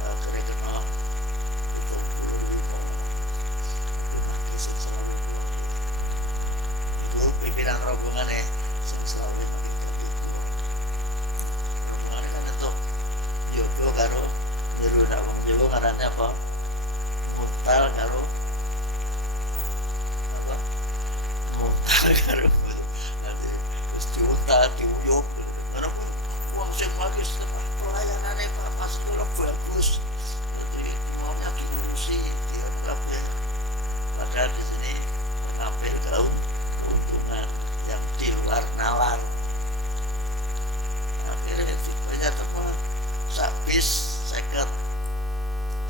akhirnya kena 75 itu pimpinan rombongan ya yang selalu mengikat itu rombongan kan itu Yogo karo Jeru Nawang Jawa ngarannya apa Muntal karo apa Muntal karo nanti terus diuntal diuyuk karena uang sing magis pelayanannya Pak Mas kalau bagus jadi maunya diurusi dianggap ya, padahal di sini mengambil keuntungan yang di luar nalar. Akhirnya banyak teman sabis seket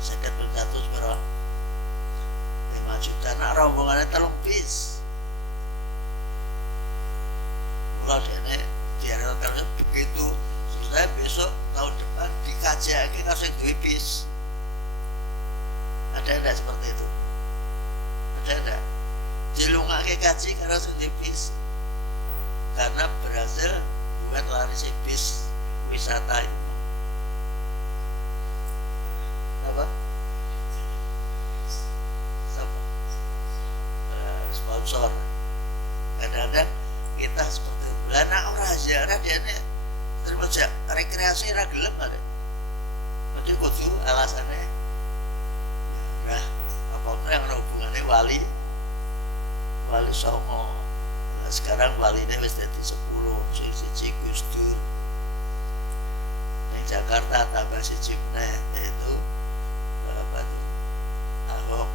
100 berapa 5 juta. Nah rombongannya 3 bis mulai ini diharapkan begitu selesai besok tahun depan dikaji lagi kasih 2 bis. Ada enggak seperti itu? Ada enggak? Dilungake kaji karena sudah bis karena berhasil buat lari bis wisata itu apa? Sponsor. Kadang-kadang kita seperti itu. Nah orang ziarah dia ini terus rekreasi ra gelem ada. Berarti kudu alasannya nah apa yang ada hubungannya wali Songo. Nah, sekarang walinya wis dadi 10 siji Gus Dur. Di Jakarta tambah siji meneh yaitu apa tuh Ahok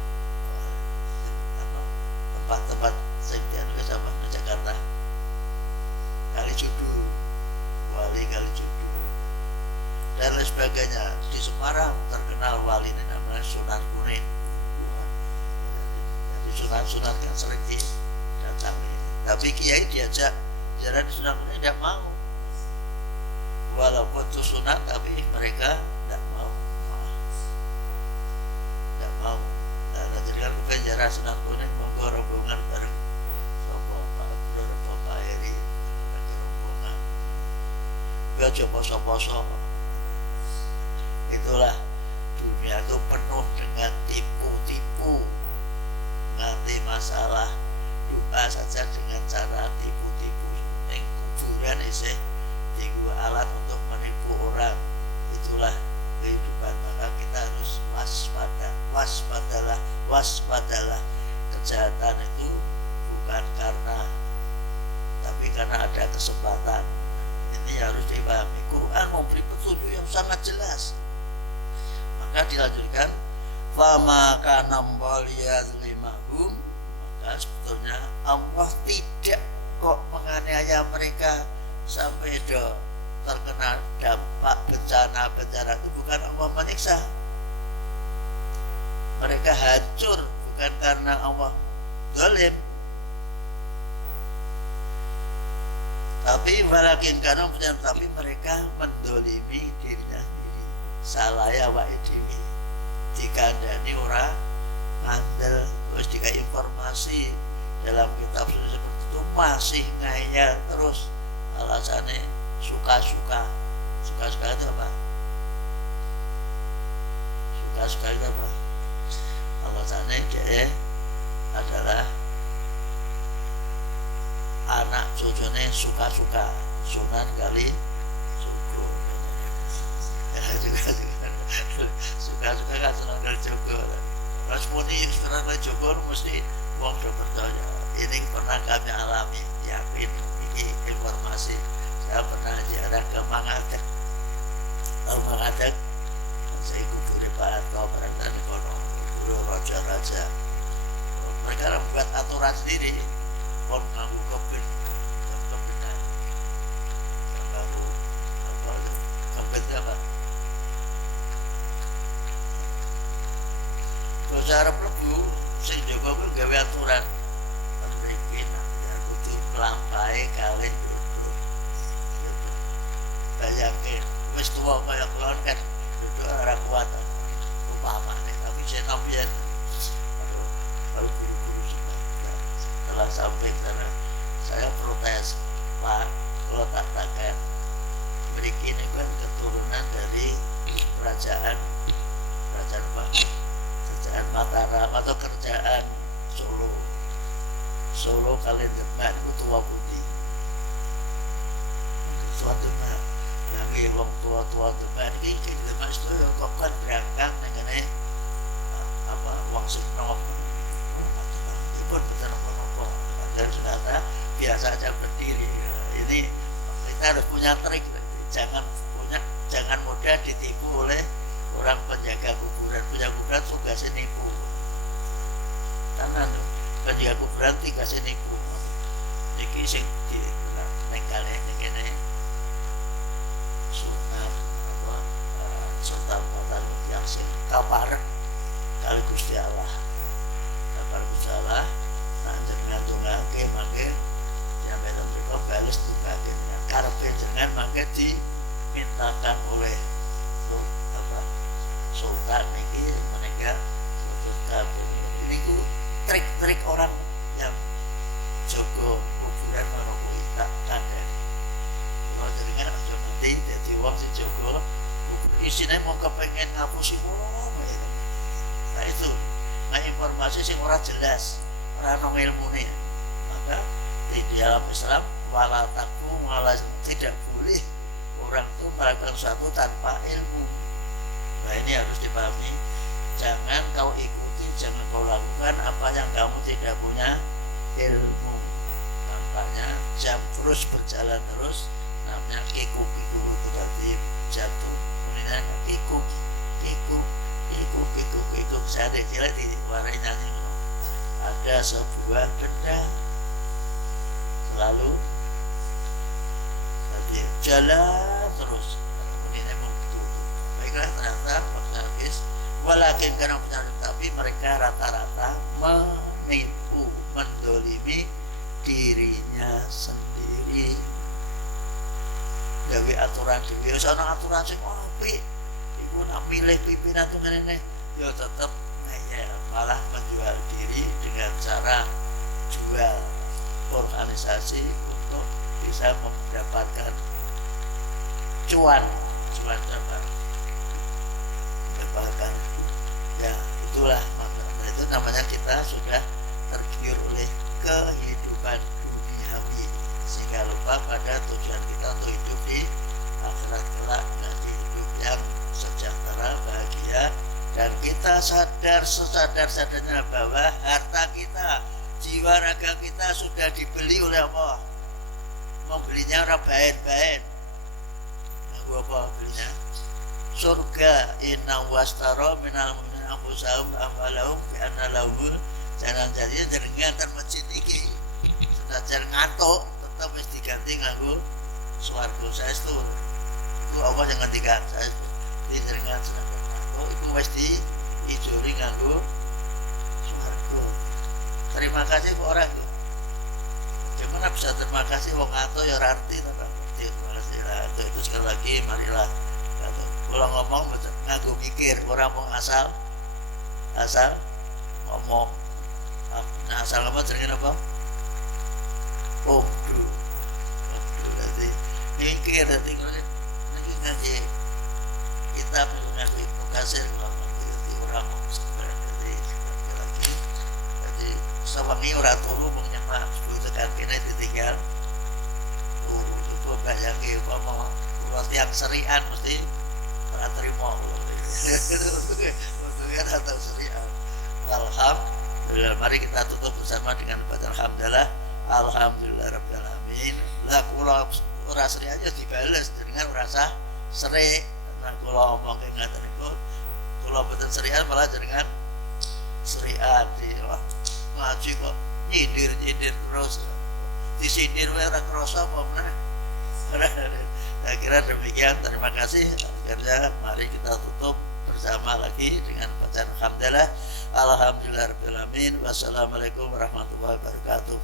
tempat-tempat sing dianu sama di Jakarta Kalijudu, wali Kalijudu dan lain sebagainya. Di Semarang terkenal wali ini namanya Sunan Kuning. Jadi Sunan kan sering didatangi, tapi kiai diajak jalan di Sunan Kuning tidak mau, walaupun itu sunat tapi mereka tidak mau. Nah, jadi kan penjara Sunan Kuning monggo rombongan bareng sama Pak Gubernur Bapak Heri rombongan baca poso-poso. Itulah dunia itu penuh dengan tipu-tipu, ngerti masalah doa saja dengan cara tipu-tipu. Yang kuburan isih tiga alat untuk menipu orang. Itulah kehidupan. Maka kita harus waspadalah. Kejahatan itu bukan karena, tapi karena ada kesempatan. Ini harus dipahami. Quran memberi petunjuk yang sangat jelas. Maka dilanjutkan, fa bencana itu bukan Allah menyiksa. Mereka hancur bukan karena Allah zalim, tapi walakin karena tapi mereka mendolimi dirinya sendiri. Salah ya wa dewi dikandani ora ngandel, terus jika informasi dalam kitab suci seperti itu masih ngayal terus, alasannya suka-suka. Suka-suka itu apa? Suka-suka itu apa? Alasannya dia adalah anak cucunya suka-suka, sunat kali syukur. Suka-suka kan sunat kali syukur. Responi sunat kali syukur mesti wong do percaya. Ini pernah kami alami, yakin ini informasi. Saya pernah ziarah ke Mangadek. Tahu Mangadek? Saya kuburi Pak Harto, berangkat di kono, kubur raja-raja. Mereka membuat aturan sendiri, pun nganggu kebin, kebinan, nganggu apa? Kebin apa? Kalau cara mlebu, sing jaga kuwi gawe aturan. Mriki ya kudu mlampahi kalih duduk. Bayangke wis tuwa kaya kulon kan duduk ora kuat. Upamane tapi senapian. Kalau guru-guru setelah sampai sana saya protes, Pak, kalau katakan mriki ini kan keturunan dari kerajaan apa? Kerajaan Mataram atau kerajaan Solo kalian depan itu tua putih. Suatu mah yang wong tua depan ini depan itu kok kan berangkat dengan apa uang senom. Pun betul apa dan ternyata biasa aja berdiri. Ini kita harus punya trik, jangan mudah ditipu oleh orang penjaga kuburan. Punya kuburan tugasnya nipu. Karena penjaga kuburan tugasnya nipu. Iki sing di nekale ngene sunat apa sultan kota yang sing kaparek kali Gusti Allah. Kabar Gusti Allah tak jenengan tungake mangke sampai mereka balas tungake karepe jenengan mangke dimintakan oleh sultan ini mereka sultan ini ku trik-trik orang yang jogo kuburan ngono kuwi tak kandhani. Kalau jenengan aja nanti dadi wong sing jogo kubur isine mau kepengen ngapusi wong ya. Nah itu informasi sing ora jelas, ora ono ilmune. Maka di dalam Islam wala takfu tidak boleh orang itu melakukan sesuatu tanpa ilmu. Nah ini harus dipahami. Jangan kau ikuti, jangan kau lakukan apa yang kamu tidak punya ilmu. Nampaknya jam terus berjalan terus, namanya kikuk itu tadi jatuh. Kemudian kikuk saya ada cilik di warai nyanyi. Ada sebuah benda selalu tadi jalan terus. Kemudian begitu. Baiklah ternyata habis walakin karena punya tapi mereka rata-rata menipu, mendolimi dirinya sendiri. Gawe aturan dhewe, ana aturan sing apik. Iku nak milih pimpinan tuh ngene ya tetap malah menjual diri dengan cara jual organisasi untuk bisa mendapatkan cuan dapat mendapatkan ya itulah itu namanya kita sudah tergiur oleh kehidupan duniawi sehingga lupa pada tujuan kita untuk hidup di akhirat kelak dan hidup yang sejahtera bahagia. Dan kita sesadar-sadarnya bahwa harta kita, jiwa raga kita sudah dibeli oleh Allah. Membelinya orang baik-baik. Nah, apa belinya? Surga inna wastara minal mu'minin anfusahum amwalahum bi anna lahum jangan jadi jenengan ten masjid iki. Senajan ngantuk tetap mesti diganti nganggo swarga saestu. Itu Allah yang ngendikan saestu. mikir, orang mau asal ngomong. Nah, asal ngomong sering apa? Obdu nanti mikir nanti lagi ngaji kita perlu ngaji Ibnu Katsir ngomong nanti orang mau sebenarnya lagi jadi sawangi orang turu menyemak sebelum tekan kena ditinggal cukup bayangin mau buat yang serian mesti orang terima untungnya datang serian. Alhamdulillah, mari kita tutup bersama dengan baca alhamdulillah. Alhamdulillah rabbil alamin. Lah kula ora seri aja dibales dengan rasa seri. Nah kula omong ke ngaten niku kula boten serian malah dengan serian di ngaji kok nyindir terus. Disindir wae ora krasa apa meneh. Saya kira demikian, terima kasih. Akhirnya mari kita tutup bersama lagi dengan bacaan alhamdulillah. Alhamdulillah rabbil alamin. Wassalamualaikum warahmatullahi wabarakatuh.